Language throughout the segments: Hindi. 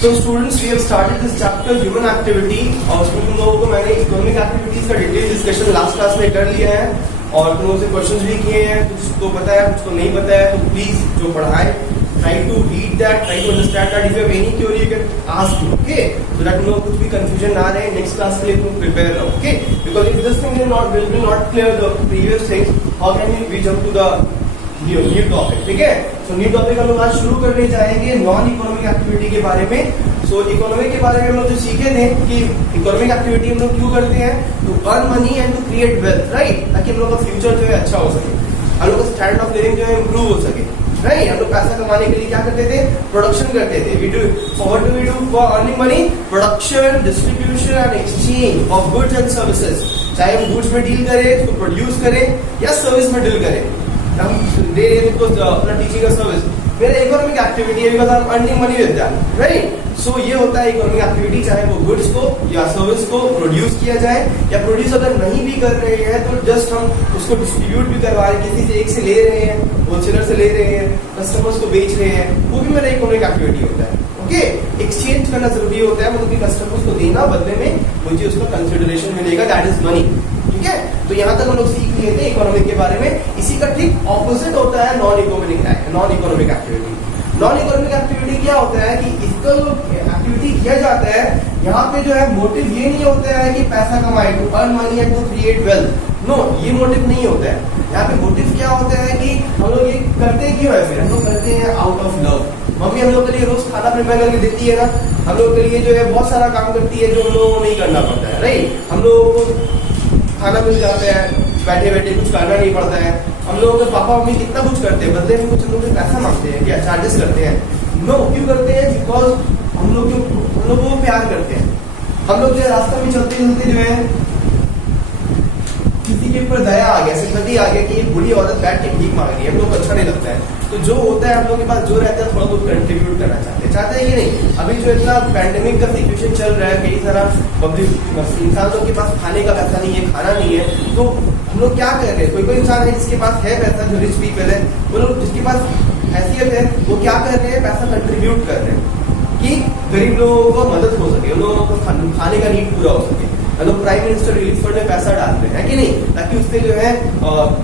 So students, we have started this chapter human activity और उसमें तुम लोगों को मैंने इकोनॉमिक एक्टिविटीज का डिटेल डिस्कशन लास्ट क्लास में कर लिया है और तुम लोगों से क्वेश्चंस भी किए हैं। कुछ को पता है, कुछ को नहीं पता है, तो प्लीज जो पढ़ाए try to read that, try to understand that. If you have any query, you can ask me, okay? So that तुम लोग कुछ भी confusion ना रहे, next class के लिए तुम prepare रहो, okay? Because if this thing will not clear the previous things, how can we jump to the new topic? ठीक है? So new topic हम लोग आज शुरू करने जाएंगे नॉन इकोनॉमिक एक्टिविटी के बारे में। So इकोनॉमिक के बारे में हम लोग जो सीखे थे कि इकोनॉमिक एक्टिविटी हम लोग क्यों करते हैं, to earn money and to create wealth, right? ताकि हम लोग का फ्यूचर जो है अच्छा हो सके, हम लोग का स्टैंडर्ड ऑफ लिविंग जो है इम्प्रूव हो सके, राइट? हम लोग पैसा कमाने के लिए क्या करते थे? प्रोडक्शन करते थे। We do what do we do for earning money? Production, distribution and exchange of goods and services. चाहे हम गुड्स में डील करें, उसको प्रोड्यूस करें या सर्विस में डील करें, हम दे रहे हैं उसको अपना टीचिंग का सर्विस। मेरा इकोनॉमिक एक्टिविटी है because I am earning money with that, right? So ये होता है इकोनॉमिक एक्टिविटी, चाहे वो गुड्स को या सर्विस को प्रोड्यूस किया जाए या प्रोड्यूस अगर नहीं भी कर रहे हैं तो जस्ट हम उसको डिस्ट्रीब्यूट भी करवा रहे हैं, किसी से एक से ले रहे हैं, होलसेलर से ले रहे हैं, कस्टमर्स को बेच रहे हैं, वो भी मेरा इकोनॉमिक एक्टिविटी होता है। ओके, एक्सचेंज करना जरूरी होता है, मतलब कि कस्टमर्स को देना, बदले में मुझे उसका कंसिडरेशन मिलेगा, दैट इज मनी। ठीक है, तो यहाँ तक हम लोग सीख लिए थे इकोनॉमिक के बारे में। इसी का ठीक ऑपोजिट होता है non economic activity. Non economic activity क्या होता है कि इसका जो एक्टिविटी किया जाता है, यहाँ पे जो है मोटिव ये नहीं होता है कि पैसा कमाए, to earn money and to create wealth. No, ये मोटिव नहीं होता है। यहाँ पे मोटिव क्या होता है कि हम लोग ये करते क्यों है? फिर हम लोग करते हैं आउट ऑफ लव। मम्मी हम लोग के लिए रोज खाना प्रिपेयर करके देती है ना, हम लोग के लिए जो है बहुत सारा काम करती है जो हम लोगों को नहीं करना पड़ता है, राइट? हम लोगों को खाना मिल जाता है, बैठे बैठे कुछ करना नहीं पड़ता है। हम लोगों के पापा मम्मी कितना कुछ करते हैं, बदले में कुछ हम लोग पैसा मांगते हैं, क्या चार्जेस करते हैं? नो, क्यों करते हैं? बिकॉज हम लोग को प्यार करते हैं। हम लोग जो रास्ते में चलते चलते जो है किसी के ऊपर दया आ गया, सिंपैथी आ गया कि ये बुरी औरत बैठ के भीख मांग रही है, हम लोग को अच्छा नहीं लगता है। तो जो होता है हम लोग के पास जो रहता है थोड़ा बहुत कंट्रीब्यूट करना चाहते हैं कि नहीं? अभी जो इतना पैंडेमिक का सिचुएशन चल रहा है, कई सारा पब्लिक इंसानों के पास खाने का पैसा नहीं है, खाना नहीं है, तो हम लोग क्या कर रहे हैं? कोई इंसान है जिसके पास है पैसा, जो रिच पीपल है, वो लोग जिसके पास हैसियत है, वो क्या कर रहे हैं? पैसा कंट्रीब्यूट कर रहे हैं कि गरीब लोगों को मदद हो सके, उन लोगों को खाने का नीड पूरा हो सके। लोग प्राइम मिनिस्टर रिलीफ फंड में पैसा डाल रहे हैं कि नहीं, ताकि उससे जो है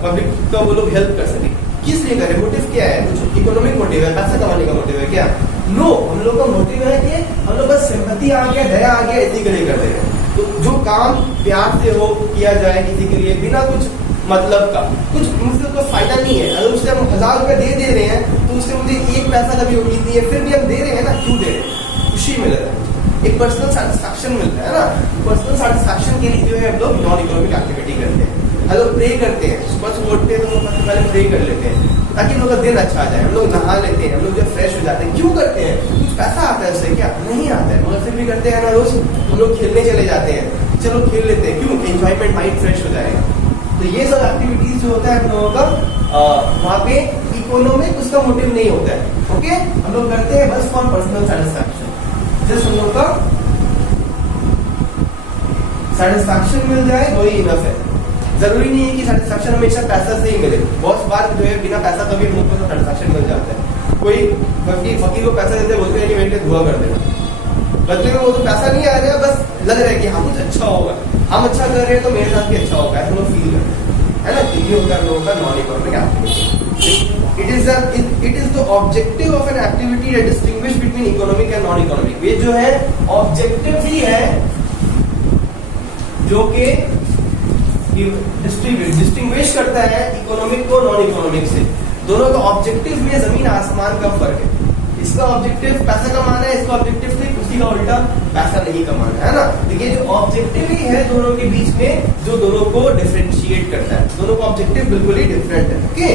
पब्लिक का वो लोग हेल्प कर सके। किस लिए करें? मोटिव क्या है? कुछ इकोनॉमिक मोटिव है, पैसा कमाने का मोटिव है क्या? नो, हम लोग का मोटिव है कि हम लोग बस सिंपैथी आ गया, दया आ गया, इसी के लिए करते हैं। तो जो काम प्यार से हो किया जाए किसी के लिए, बिना कुछ मतलब का, कुछ मुझसे कोई फायदा नहीं है। अगर उससे हम 1000 रुपए दे रहे हैं तो उससे मुझे एक पैसा कभी उम्मीद नहीं है, फिर भी हम दे रहे हैं ना, क्यों दे रहे हैं? खुशी मिल रहा है, एक पर्सनल सेटिस्फैक्शन मिलता है ना। पर्सनल सेटिस्फैक्शन के लिए जो है हम लोग नॉन इकोनॉमिक एक्टिविटी करते हैं। हम लोग प्रे करते हैं, सुबह से उठते हैं तो हम सबसे पहले प्रे कर लेते हैं ताकि हम लोग का दिन अच्छा आ जाए। हम लोग नहा लेते हैं, हम लोग जब फ्रेश हो जाते हैं। क्यों करते हैं? कुछ पैसा आता है उससे क्या? नहीं आता है, मगर फिर भी करते हैं ना। रोज हम लोग खेलने चले जाते हैं, चलो खेल लेते हैं, क्यों? एंजॉयमेंट, माइंड फ्रेश हो जाएगा। तो ये सब एक्टिविटीज जो होता है हम लोगों का, वहाँ पे इकोनॉमिक उसका मोटिव नहीं होता है। ओके, हम लोग करते हैं बस फॉर पर्सनल सेटिस्फैक्शन, जस्ट हम लोग का सेटिस्फैक्शन मिल जाए वही इनफ है। जरूरी नहीं है कि सेटिस्फैक्शन हमेशा पैसा से ही मिले। बहुत बार जो है बिना पैसा का भी हम लोग को सेटिस्फैक्शन मिल जाता है। कोई फकीर को पैसा देते बोलते हैं कि मेरे लिए दुआ कर देना, बदले में वो तो पैसा नहीं आ रहा है, बस लग रहा है कि हम कुछ अच्छा होगा, हम अच्छा कर रहे हैं तो मेरे साथ भी अच्छा होगा, हम लोग फील करते हैं ना। ये होता है हम लोगों का non economic activity. It is the objective of an activity that distinguish between economic and non economic. ये जो है ऑब्जेक्टिव ही है जो कि डिस्टिंग्विश करता है इकोनॉमिक को नॉन इकोनॉमिक से। दोनों का ऑब्जेक्टिव में जमीन आसमान का फर्क है। इसका ऑब्जेक्टिव पैसा कमाना है, इसका ऑब्जेक्टिव ठीक उसी का उल्टा पैसा नहीं कमाना है ना। देखिए जो ऑब्जेक्टिव ही है दोनों के बीच में, जो दोनों को डिफरेंशिएट करता है, दोनों का ऑब्जेक्टिव बिल्कुल ही डिफरेंट है। Okay,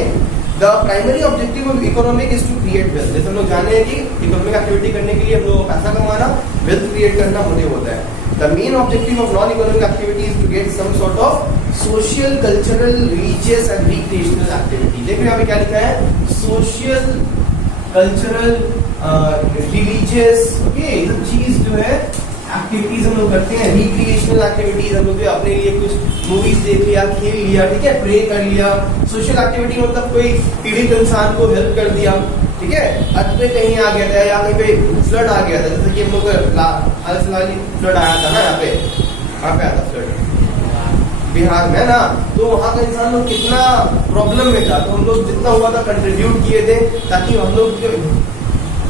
the primary objective of economic is to create wealth. जैसे हम लोग जाने हैं कि इकोनॉमिक एक्टिविटी करने के लिए हम लोग को पैसा कमाना, वेल्थ क्रिएट करना मोटिव होता है। The main objective of non-economic activity is to get some sort of social, cultural, religious and recreational activity. देखो यहाँ पे क्या लिखा है? Social, cultural, religious, okay, ये सब चीज जो है एक्टिविटीज हम लोग करते हैं। रिक्रिएशनल एक्टिविटीज हम लोग जो अपने लिए कुछ मूवीज देख लिया, खेल लिया, ठीक है, प्रे कर लिया। सोशल एक्टिविटी मतलब कोई पीड़ित इंसान को हेल्प कर दिया, ठीक है, अर्थ पे कहीं आ गया था या कहीं पे फ्लड आ गया था, जैसे कि हम लोग फ्लड आया था ना, यहाँ पे आया था फ्लड बिहार में ना, तो वहाँ का इंसान लोग कितना प्रॉब्लम में था, तो हम लोग जितना हुआ था कंट्रीब्यूट किए थे, ताकि हम लोग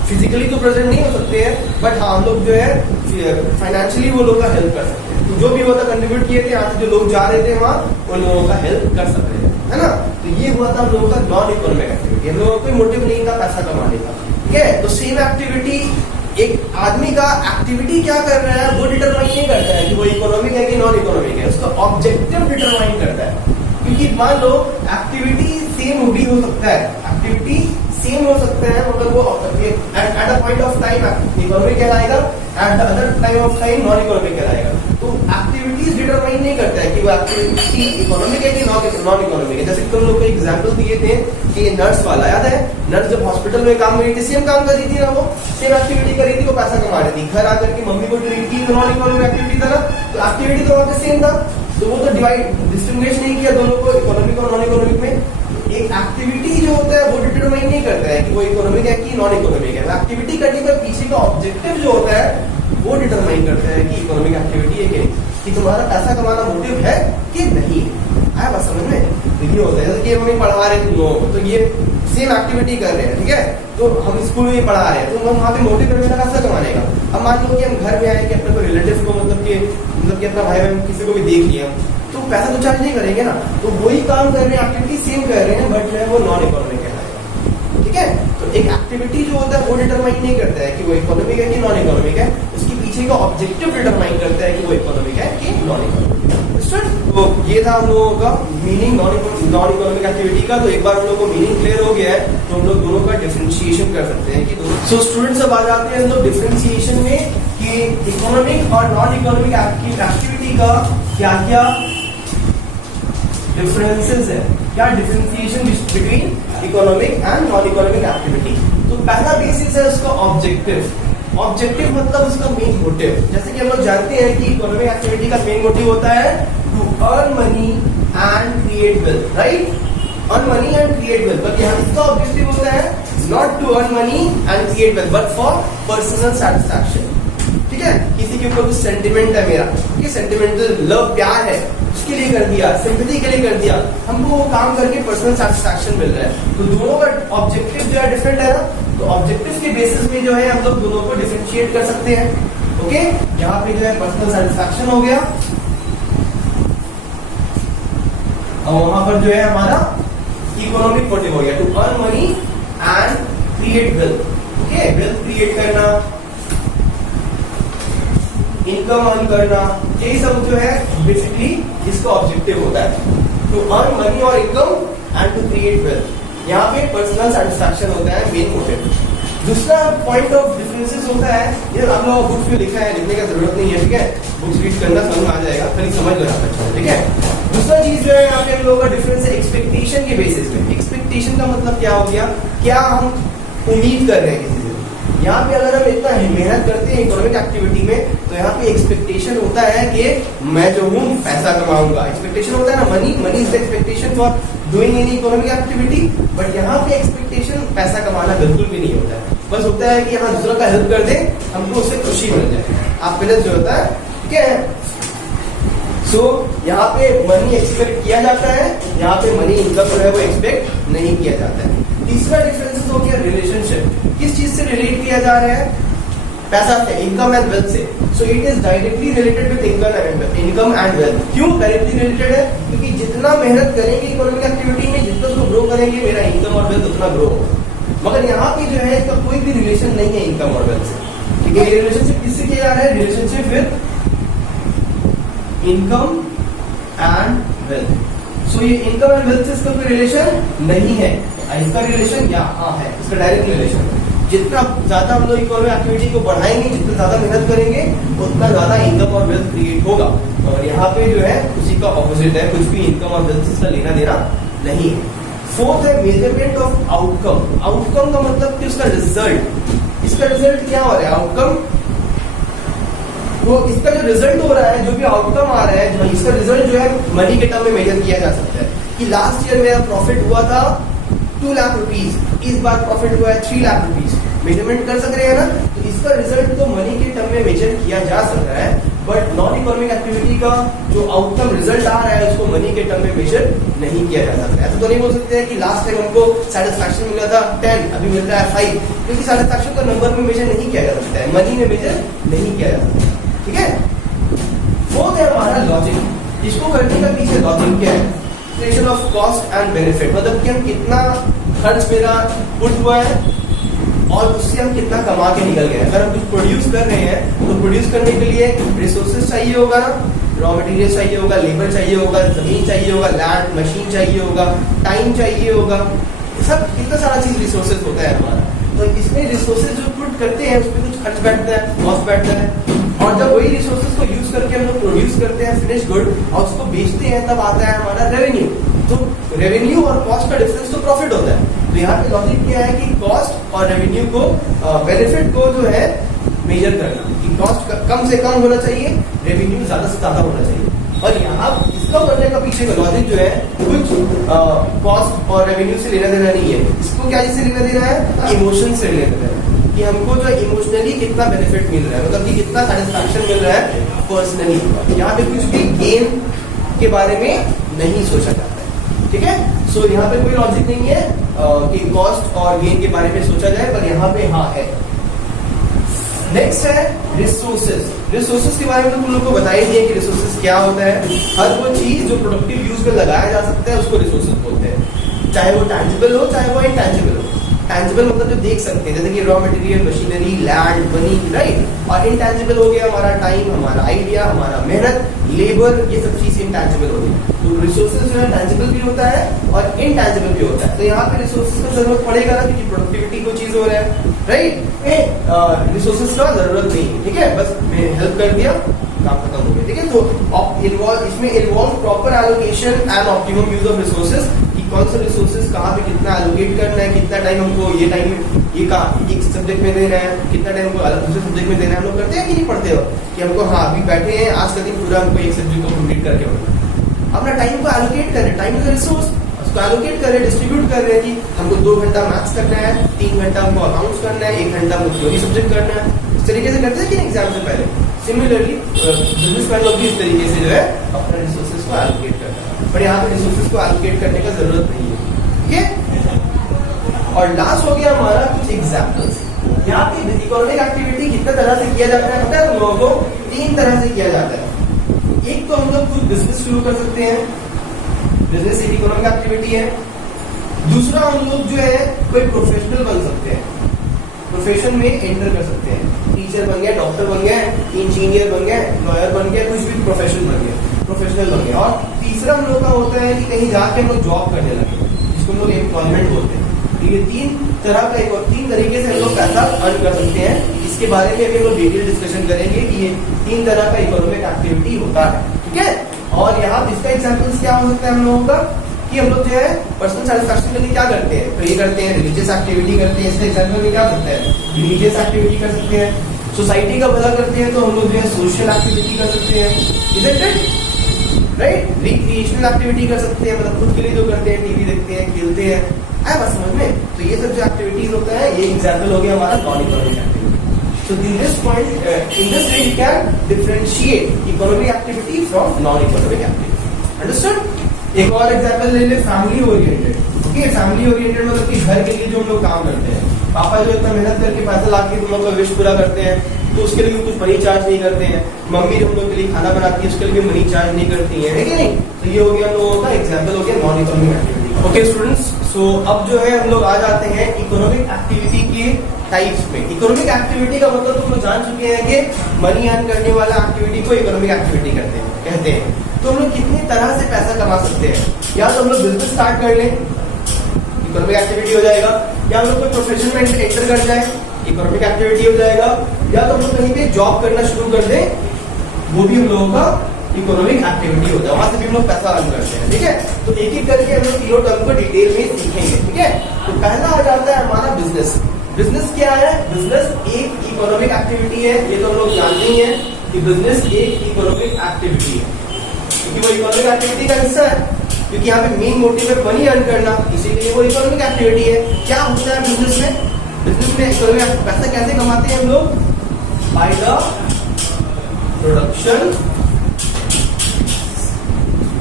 फिजिकली तो प्रेजेंट नहीं हो सकते हैं, बट हाँ हम लोग जो है फाइनेंशियली वो लोग का हेल्प कर सकते हैं। तो जो भी हुआ था कंट्रीब्यूट किए थे, यहाँ से जो लोग जा रहे थे वहाँ, उन लोगों का हेल्प कर सकते हैं, है ना। तो ये हुआ था हम लोगों का नॉन इकोनॉमिक एक्टिविटी, हम लोगों का कोई मोटिव नहीं था पैसा कमाने का, ठीक है। तो सेम एक्टिविटी एक आदमी का एक्टिविटी क्या कर रहा है वो डिटरमाइन नहीं करता है कि वो इकोनॉमिक है कि नॉन इकोनॉमिक है, उसका ऑब्जेक्टिव डिटरमाइन करता है। क्योंकि मान लो एक्टिविटी सेम भी हो सकता है, एक्टिविटी सेम हो सकता है, मगर वो at a point of time economic कहलाएगा, at the other time of time non economic कहलाएगा। तो एक्टिविटीज डिटरमाइन नहीं करता है कि वो एक्टिविटी इकोनॉमिक है कि नॉन इकोनॉमिक है। जैसे तुम लोग को एग्जांपल दिए थे कि नर्स वाला याद है, नर्स जब हॉस्पिटल में काम करी थी, सेम काम कर रही थी ना, वो सेम एक्टिविटी कर रही थी, वो पैसा कमा रही थी, घर आकर के मम्मी को ट्रीट की, तो नॉन इकोनॉमिक एक्टिविटी था ना, तो एक्टिविटी तो वहाँ पे सेम था, तो वो तो डिस्टिंग्विश नहीं किया दोनों को, इकोनॉमिक और नॉन इकोनॉमिक में। एक एक्टिविटी जो होता है वो डिटरमाइन नहीं करता है कि वो इकोनॉमिक है कि नॉन इकोनॉमिक है, एक्टिविटी करने का पीछे का ऑब्जेक्टिव जो होता है वो डिटरमाइन करता है कि इकोनॉमिक एक्टिविटी है कि नहीं, कि तुम्हारा पैसा कमाना मोटिव है कि नहीं। आया बात समझ में? तो ये होता है, जैसे कि हम पढ़ा रहे हैं तुम लोगों को, तो ये सेम एक्टिविटी कर रहे हैं, ठीक है, तो हम स्कूल में पढ़ा रहे हैं, तो हम वहाँ पे मोटिव है मेरा पैसा कमाने का। अब मान लो कि हम घर में आए कि अपने रिलेटिव को मतलब कि अपना भाई बहन किसी को भी देख लिया, तो पैसा तो चार्ज नहीं करेंगे ना, तो वही काम कर रहे हैं, एक्टिविटी सेम कर रहे हैं, बट जो है वो नॉन इकोनॉमिक कहलाएगा, ठीक है। तो एक एक्टिविटी जो होता है वो डिटरमाइन नहीं करता है कि वो इकोनॉमिक है कि नॉन इकोनॉमिक है, उसके पीछे का ऑब्जेक्टिव डिटरमाइन करता है कि वो इकोनॉमिक है कि नॉन इकोनॉमिक है। तो ये था हम लोगों का मीनिंग नॉन इकोनॉमिक एक्टिविटी का। तो एक बार हम लोग को मीनिंग क्लियर हो गया है, तो हम लोग दोनों का डिफरेंशिएशन कर सकते हैं कि दोनों। सो स्टूडेंट्स अब आ जाते हैं हम लोग डिफरेंशिएशन में कि इकोनॉमिक और नॉन इकोनॉमिक एक्टिविटी का क्या क्या डिफरेंसेस है, क्या differentiation between economic and non economic activity. तो पहला बेसिस है उसका ऑब्जेक्टिव। ऑब्जेक्टिव मतलब उसका मेन मोटिव। जैसे कि हम लोग जानते हैं कि इकोनॉमिक एक्टिविटी का मेन मोटिव होता है to earn money and create wealth, right, earn money and create wealth. But यहाँ इसका ऑब्जेक्टिव होता है not to earn money and create wealth but for personal satisfaction, ठीक है। किसी के ऊपर कुछ सेंटिमेंट है मेरा, ठीक है, सेंटिमेंटल लव प्यार है, उसके लिए कर दिया, सिंपैथी के लिए कर दिया, हमको वो काम करके पर्सनल सेटिस्फैक्शन मिल रहा है। तो दोनों का ऑब्जेक्टिव जो है डिफरेंट है ना, तो ऑब्जेक्टिव के बेसिस में जो है हम लोग दोनों को डिफरेंशिएट कर सकते हैं। ओके, यहाँ पे जो है पर्सनल सेटिस्फैक्शन हो गया, और वहां पर जो है हमारा इकोनॉमिक मोटिव हो गया to earn money and create wealth. Okay, wealth create करना, इनकम अर्न करना, यही सब जो है बेसिकली इसका ऑब्जेक्टिव होता है, टू अर्न मनी और income and to create wealth. यहाँ पे पर्सनल सेटिस्फैक्शन होता है मेन मोटिव। दूसरा पॉइंट ऑफ डिफरेंसेस होता है, ये आप लोगों बुक्स में लिखा है, लिखने का जरूरत नहीं है, ठीक है, बुक्स रीड करना समझ आ जाएगा, खाली समझ लो यहाँ, ठीक है। दूसरा चीज जो है यहाँ पे हम लोगों का डिफरेंस है एक्सपेक्टेशन के बेसिस में। एक्सपेक्टेशन का मतलब क्या हो गया, क्या हम उम्मीद कर रहे हैं किसी से। यहाँ पे अगर हम इतना मेहनत करते हैं इकोनॉमिक एक्टिविटी में, तो यहाँ पे एक्सपेक्टेशन होता है कि मैं जो हूँ पैसा कमाऊंगा, एक्सपेक्टेशन होता है ना, money is the expectation for doing any economic activity. But यहाँ पे एक्सपेक्टेशन पैसा कमाना बिल्कुल भी नहीं होता है, बस होता है कि हाँ दूसरा का हेल्प कर दे, हमको उससे खुशी मिल जाए, आप गलत जो होता है, ठीक है। सो यहाँ पे मनी एक्सपेक्ट किया जाता है, यहाँ पे मनी इनकम जो है वो एक्सपेक्ट नहीं किया जाता है। तीसरा डिफरेंस हो गया रिलेशनशिप, किस चीज से रिलेट किया जा रहा है, पैसा से, इनकम एंड वेल्थ से। So it is directly related with income and wealth. क्यों डायरेक्टली रिलेटेड है, क्योंकि जितना मेहनत करेंगे इकोनॉमिक एक्टिविटी में, जितना उसको ग्रो करेंगे, मेरा इनकम और वेल्थ उतना ग्रो होगा। मगर यहाँ पे जो है इसका कोई भी रिलेशन नहीं है इनकम और वेल्थ से, ठीक है। ये रिलेशनशिप किससे किया जा रहा है, relationship with income and wealth. So ये इनकम एंड वेल्थ से इसका कोई रिलेशन नहीं है, इसका रिलेशन यहाँ है, इसका डायरेक्ट रिलेशन। जितना ज्यादा हम लोग इकोनॉमिक एक्टिविटी को बढ़ाएंगे, जितना ज्यादा मेहनत करेंगे, उतना ज्यादा इनकम और वेल्थ क्रिएट होगा। और यहाँ पे जो है उसी का ऑपोजिट है, कुछ भी इनकम और वेल्थ से इसका लेना देना नहीं है। फोर्थ है मेजरमेंट ऑफ आउटकम। आउटकम का मतलब कि उसका रिजल्ट, इसका रिजल्ट क्या हो रहा है, आउटकम, वो इसका जो रिजल्ट हो रहा है, जो भी आउटकम आ रहा है, इसका रिजल्ट जो है मनी के टर्म में मेजर किया जा सकता है कि लास्ट ईयर मेरा प्रॉफिट हुआ था 2 लाख रुपीज, इस बार प्रॉफिट हुआ है 3 लाख रुपीज, मेजरमेंट कर सक रहे हैं ना। तो इसका रिजल्ट तो मनी के टर्म में मेजर किया जा सकता है, बट नॉन इकोनॉमिक एक्टिविटी का जो आउटकम रिजल्ट आ रहा है उसको मनी के टर्म में मेजर नहीं किया जा सकता। ऐसा तो नहीं बोल सकते हैं कि लास्ट टाइम हमको सेटिस्फैक्शन मिला था 10, अभी मिल रहा है 5, क्योंकि सेटिस्फैक्शन को नंबर में मेजर नहीं किया जा सकता है, मनी में मेजर नहीं किया जा सकता। ठीक है, फोर्थ है हमारा लॉजिक। इसको करने का पीछे लॉजिक क्या है? Creation of cost and benefit, मतलब कि हम कितना खर्च मेरा पुट हुआ है और उससे हम कितना कमा के निकल गए। अगर हम कुछ प्रोड्यूस कर रहे हैं तो प्रोड्यूस करने के लिए रिसोर्सेज चाहिए होगा ना, रॉ मटेरियल चाहिए होगा, लेबर चाहिए होगा, जमीन चाहिए होगा, लैंड मशीन चाहिए होगा, टाइम चाहिए होगा, सब कितना सारा चीज रिसोर्सेज होता है हमारा। तो इसमें रिसोर्सेज जो पुट करते हैं उसमें कुछ खर्च बैठता है, कॉस्ट बैठता है, और जब वही रिसोर्सेज को यूज करके हम लोग प्रोड्यूस करते हैं फिनिश गुड और उसको बेचते हैं, तब आता है हमारा रेवेन्यू। तो रेवेन्यू और कॉस्ट का डिफरेंस तो प्रॉफिट होता है। तो यहाँ पे लॉजिक क्या है कि कॉस्ट और रेवेन्यू को बेनिफिट को जो है मेजर करना, कि कॉस्ट कम से कम होना चाहिए, रेवेन्यू ज्यादा से ज्यादा होना चाहिए। और यहाँ इसको करने का पीछे का लॉजिक जो है कुछ कॉस्ट और रेवेन्यू से लेना देना नहीं है, इसको क्या से लेना देना है? इमोशन से लेना देना है, कि हमको जो इमोशनली कितना बेनिफिट मिल रहा है, मतलब कि कितना सेटिस्फैक्शन मिल रहा है पर्सनली। यहाँ पे कुछ भी गेन के बारे में नहीं सोचा जाता है। ठीक है, सो यहाँ पे कोई लॉजिक नहीं है कि कॉस्ट और गेन के बारे में सोचा जाए, पर यहाँ पे हाँ है। नेक्स्ट है रिसोर्सेज। रिसोर्सेज के बारे में तो तुम लोग को बता ही दिया कि रिसोर्सेज क्या होता है। हर वो चीज जो प्रोडक्टिव यूज में लगाया जा सकता है उसको रिसोर्सेज बोलते हैं, चाहे वो टैंजिबल हो चाहे वो इनटैंजिबल हो। टैंजिबल मतलब जो देख सकते हैं, जैसे कि raw material, machinery, land, money, right. और इनटैंजिबल हो गया हमारा टाइम, हमारा आइडिया, हमारा मेहनत, लेबर, ये सब चीज इनटैंजिबल हो गई। तो रिसोर्सेज जो है टैंजिबल भी होता है और इनटैंजिबल भी होता है। तो यहाँ पे रिसोर्सेज का जरूरत पड़ेगा ना, क्योंकि प्रोडक्टिविटी को चीज हो रहा है, राइट। रिसोर्सेज का जरूरत नहीं है, ठीक है, बस मैं हेल्प कर दिया, काम खत्म हो गया। ठीक है, तो इसमें involve proper allocation and optimum use of resources, कि कौन से रिसोर्सेज कहाँ पे कितना एलोकेट करना है, कितना टाइम हमको ये टाइम ये कहाँ एक सब्जेक्ट में देना है, कितना टाइम हमको अलग दूसरे सब्जेक्ट में देना है। हम लोग करते हैं कि नहीं पढ़ते हो कि हमको हाँ अभी बैठे हैं आज का दिन पूरा हमको एक सब्जेक्ट को कंप्लीट करके होना, अपना टाइम को एलोकेट करें, टाइम इज रिसोर्स, उसको एलोकेट करें, डिस्ट्रीब्यूट कर रहे हैं कि हमको 2 घंटा मैथ्स करना है, 3 घंटा हमको अकाउंट्स करना है, 1 घंटा हमको थ्योरी सब्जेक्ट करना है। इस तरीके से करते हैं कि एग्जाम से पहले। सिमिलरली बिजनेसमैन लोग भी इस तरीके से जो है अपने रिसोर्सेज को एलोकेट करता है, पर यहाँ पे रिसोर्सेज को एलोकेट करने का जरूरत नहीं है। ठीक है, और लास्ट हो गया हमारा कुछ एग्जाम्पल्स। यहाँ पे इकोनॉमिक एक्टिविटी कितने तरह से किया जाता है पता है तुम लोगों को? 3 तरह से किया जाता है। एक तो हम लोग कुछ बिजनेस शुरू कर सकते हैं, बिजनेस एक इकोनॉमिक एक्टिविटी है। दूसरा हम लोग जो है कोई प्रोफेशनल बन सकते हैं, प्रोफेशन में एंटर कर सकते हैं, टीचर बन गया, डॉक्टर बन गया, इंजीनियर बन गया, लॉयर बन गया, कुछ भी प्रोफेशन बन गया, प्रोफेशनल बन गया। और तीसरा हम लोग का होता है कि कहीं जाके हम लोग जॉब करने लगे, जिसको हम लोग एम्प्लॉयमेंट बोलते हैं। ये 3 तरह का एक और 3 तरीके से हम लोग पैसा अर्न कर सकते हैं। इसके बारे में अभी हम लोग डिटेल डिस्कशन करेंगे कि ये 3 तरह का इकोनॉमिक एक्टिविटी होता है। ठीक है, और यहाँ इसका एग्जाम्पल्स क्या हो सकता है हम लोगों का, कि हम लोग जो है पर्सनल सेटिस्फैक्शन के लिए क्या करते हैं, प्रे करते हैं, रिलीजियस एक्टिविटी करते हैं। इसका एग्जाम्पल में क्या करते हैं, रिलीजियस एक्टिविटी कर सकते हैं। सोसाइटी का भला करते हैं तो हम लोग जो है सोशल एक्टिविटी कर सकते हैं, isn't it, right. Recreational activity कर सकते हैं, मतलब खुद के लिए जो करते हैं, टीवी देखते हैं, खेलते हैं, आया बात समझ में। तो ये सब जो एक्टिविटीज होता है ये एग्जाम्पल हो गया हमारा non economic activity. So in this point in this way we can differentiate economic activity from non economic activity. Understood? एक और एग्जाम्पल ले ले, family oriented. Okay, family oriented मतलब कि घर के लिए जो हम लोग काम करते हैं, पापा जो इतना मेहनत करके पैसा लाके तुम लोग का विश पूरा करते हैं तो उसके लिए कुछ मनी चार्ज नहीं करते हैं। मम्मी जो हम लोग के लिए खाना बनाती है उसके लिए मनी चार्ज नहीं करती है, कि नहीं? तो ये हो गया हम लोगों का एग्जाम्पल हो गया non economic activity. Okay students, so अब जो है हम लोग आ जाते हैं इकोनॉमिक एक्टिविटी के टाइप्स में। इकोनॉमिक एक्टिविटी का मतलब तुम लोग जान चुके हैं कि मनी अर्न करने वाला एक्टिविटी को इकोनॉमिक एक्टिविटी कहते हैं। तो हम लोग कितनी तरह से पैसा कमा सकते हैं? या तो हम लोग बिजनेस स्टार्ट कर लें, इकोनॉमिक एक्टिविटी हो जाएगा, या हम लोग कोई प्रोफेशन में एंटर कर जाए, इकोनॉमिक एक्टिविटी हो जाएगा, या तो हम लोग कहीं पे जॉब करना शुरू कर दें, वो भी हम लोगों का इकोनॉमिक एक्टिविटी होता है, वहां से भी हम लोग पैसा अर्न करते हैं। ठीक है, तो एक एक करके हम लोग तीनों टर्म को डिटेल में सीखेंगे। ठीक है, तो पहला आ जाता है हमारा बिजनेस। बिजनेस क्या है? बिजनेस एक इकोनॉमिक एक्टिविटी है, ये तो हम लोग जानते ही हैं कि बिजनेस एक इकोनॉमिक एक्टिविटी है, क्योंकि वो इकोनॉमिक एक्टिविटी का हिस्सा है। क्योंकि यहाँ पे मेन मोटिव है मनी अर्न करना, इसीलिए वो इकोनॉमिक एक्टिविटी है। क्या होता है बिजनेस में? बिजनेस में इकोनॉमिक पैसा कैसे कमाते हैं हम लोग? बाय द प्रोडक्शन,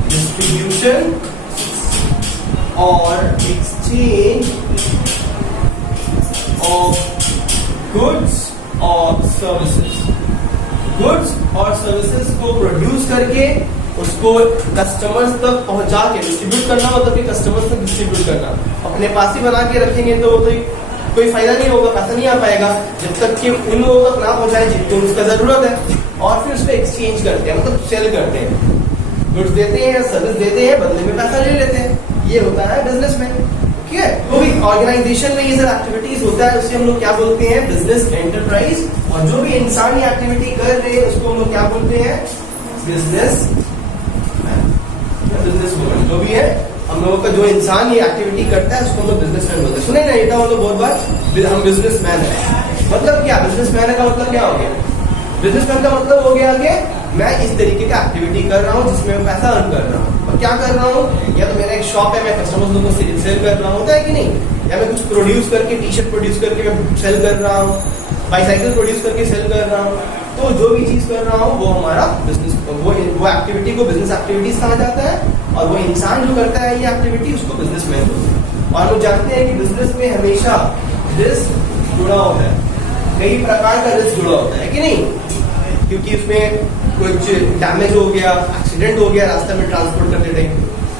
डिस्ट्रीब्यूशन और एक्सचेंज ऑफ गुड्स और सर्विसेज। गुड्स और सर्विसेज को प्रोड्यूस करके उसको कस्टमर्स तक पहुंचा के डिस्ट्रीब्यूट करना, मतलब कि कस्टमर्स तक डिस्ट्रीब्यूट करना। अपने पास ही बना के रखेंगे तो कोई फायदा नहीं होगा, पैसा नहीं आ पाएगा जब तक कि उन लोगों तक ना पहुंचाए जिनको उसका जरूरत है। और फिर उसको एक्सचेंज करते हैं, मतलब सेल करते हैं, गुड्स देते हैं, सर्विस देते हैं, बदले में पैसा ले लेते हैं। ये होता है बिजनेस में। ठीक है, तो भी ऑर्गेनाइजेशन में ये सब एक्टिविटीज होता है, उससे हम लोग क्या बोलते हैं? Business enterprise. और जो भी इंसान ये एक्टिविटी कर रहे हैं उसको हम लोग क्या बोलते हैं? Business woman. जो भी है हम लोगों का जो इंसान ये एक्टिविटी करता है उसको हम लोग बिजनेसमैन बोलते हैं। सुने ना, ये मतलब बहुत बार हम बिजनेसमैन है, मतलब क्या? बिजनेसमैन का मतलब क्या हो गया? बिजनेसमैन का मतलब हो गया कि मैं इस तरीके का एक्टिविटी कर रहा हूँ जिसमें मैं पैसा अर्न कर रहा हूँ। और क्या कर रहा हूँ? या तो मेरा एक शॉप है, मैं कस्टमर्स लोगों को सेल कर रहा हूँ, होता है कि नहीं? या मैं कुछ प्रोड्यूस करके, टी शर्ट प्रोड्यूस करके मैं सेल कर रहा हूँ, बाईसाइकिल प्रोड्यूस करके सेल कर रहा हूँ। तो जो भी चीज कर रहा हूँ वो हमारा बिजनेस, वो एक्टिविटी को बिजनेस एक्टिविटीज कहा जाता है। और वो इंसान जो करता है ये एक्टिविटी उसको बिजनेसमैन बोलते हैं। और लोग जानते हैं कि बिजनेस में हमेशा रिस्क जुड़ा होता है, कई प्रकार का रिस्क जुड़ा होता है कि नहीं? क्योंकि उसमें कुछ डैमेज हो गया, एक्सीडेंट हो गया रास्ते में ट्रांसपोर्ट करते टाइम,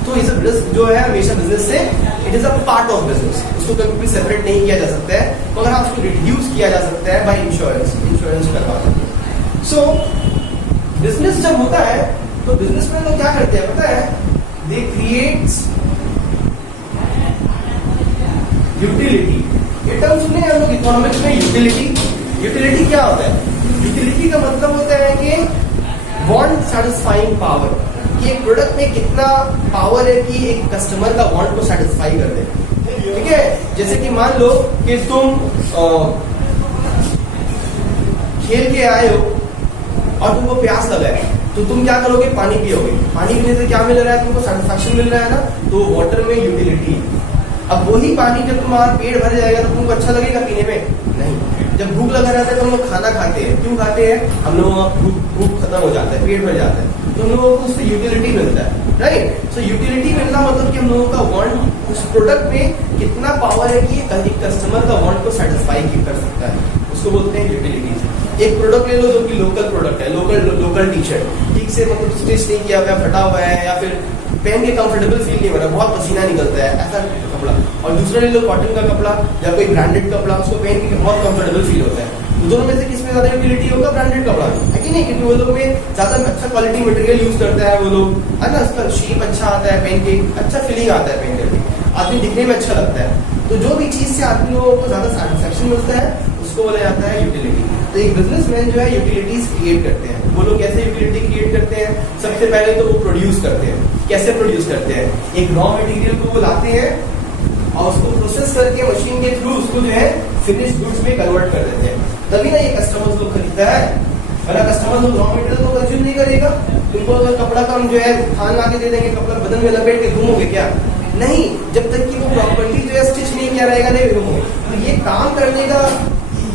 तो ये सब रिस्क जो है हमेशा बिजनेस से it is a part of business, उसको कभी भी सेपरेट नहीं किया जा सकता है। मगर हाँ, उसको रिड्यूस किया जा सकता है बाय इंश्योरेंस करवा सकते हैं। सो बिजनेस जब होता है तो बिजनेस में लोग क्या करते हैं पता है? दे क्रिएट्स यूटिलिटी। ये टर्म सुने हम लोग इकोनॉमिक्स में, यूटिलिटी। यूटिलिटी क्या होता है? यूटिलिटी का मतलब होता है कि वांट सैटिस्फाइंग पावर, कि एक प्रोडक्ट में कितना पावर है कि एक कस्टमर का वांट को सेटिस्फाई कर दे। ठीक है, जैसे कि मान लो कि तुम खेल के आए हो और तुमको प्यास लगा है, तो तुम क्या करोगे? पानी पियोगे। पानी पीने से क्या मिल रहा है? तुमको सेटिस्फैक्शन मिल रहा है ना, तो वाटर में यूटिलिटी। अब वही पानी जब तुम्हारा पेट भर जाएगा तो तुमको अच्छा लगेगा पीने में? नहीं। जब भूख लगा रहता है तो हम लोग खाना खाते हैं, क्यों खाते हैं? हम लोगों का भूख खत्म हो जाता है, पेट भर जाता है, तो हम लोगों को उससे यूटिलिटी मिलता है, राइट? सो यूटिलिटी मिलना मतलब कि हम लोगों का वांट, उस प्रोडक्ट में कितना पावर है कि एक कस्टमर का वांट को सेटिस्फाई कर सकता है, उसको बोलते हैं यूटिलिटी। एक प्रोडक्ट ले लो जो कि लोकल प्रोडक्ट है, लोकल टी शर्ट, ठीक से मतलब स्टिच नहीं किया हुआ, फटा हुआ है, या फिर पहन के कंफर्टेबल फील नहीं हो रहा, बहुत पसीना निकलता है, ऐसा कपड़ा। और दूसरा ले लो कॉटन का कपड़ा या कोई ब्रांडेड कपड़ा, उसको पहन के बहुत कंफर्टेबल फील होता है। तो दोनों में से किसमें ज्यादा यूटिलिटी होगा? ब्रांडेड कपड़ा है कि नहीं? क्योंकि वो लोग में ज्यादा अच्छा क्वालिटी मटेरियल यूज करता है वो लोग, है ना? उसका शेप अच्छा आता है, पहन के अच्छा फीलिंग आता है, पहन करके आदमी दिखने में अच्छा लगता है। तो जो भी चीज से आदमी लोगों को ज्यादा सेटिस्फैक्शन मिलता है उसको बोला जाता है यूटिलिटी। तो एक बिजनेसमैन जो है यूटिलिटीज क्रिएट करते हैं। वो लोग कैसे यूटिलिटी क्रिएट करते हैं? सबसे पहले तो वो प्रोड्यूस करते हैं। कैसे प्रोड्यूस करते हैं? एक रॉ मटेरियल को वो लाते हैं और उसको प्रोसेस करके मशीन के थ्रू उसको जो है फिनिश गुड्स में कन्वर्ट कर देते हैं। तभी ना ये कस्टमर्स को खरीदता है, वरना कस्टमर तो रॉ मटेरियल को कंज्यूम नहीं करेगा। तुमको अगर कपड़ा का हम जो है थान ला के दे देंगे, कपड़ा बदन में लपेट के घूमोगे क्या? नहीं, जब तक कि वो प्रॉपर्टी जो है स्टिच नहीं किया रहेगा, नहीं घूमोगे। तो ये काम करने का,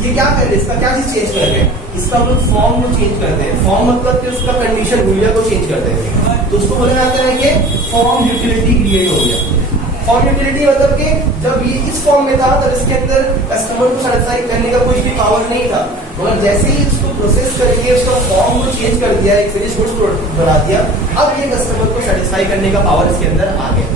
ये क्या कर रहे हैं? इसका क्या चीज चेंज कर रहे हैं? इसका हम लोग फॉर्म को चेंज करते हैं। फॉर्म मतलब कि उसका कंडीशन हुलिया को चेंज करते हैं, तो उसको बोला जाता है कि फॉर्म यूटिलिटी क्रिएट हो गया। फॉर्म यूटिलिटी मतलब कि जब ये इस फॉर्म में था तब इसके अंदर कस्टमर को सेटिस्फाई करने का कोई भी पावर नहीं था, मगर जैसे ही इसको प्रोसेस करके उसका फॉर्म को चेंज कर दिया, एक फिनिश गुड्स बना दिया, अब ये कस्टमर को सेटिस्फाई करने का पावर इसके अंदर आ गया।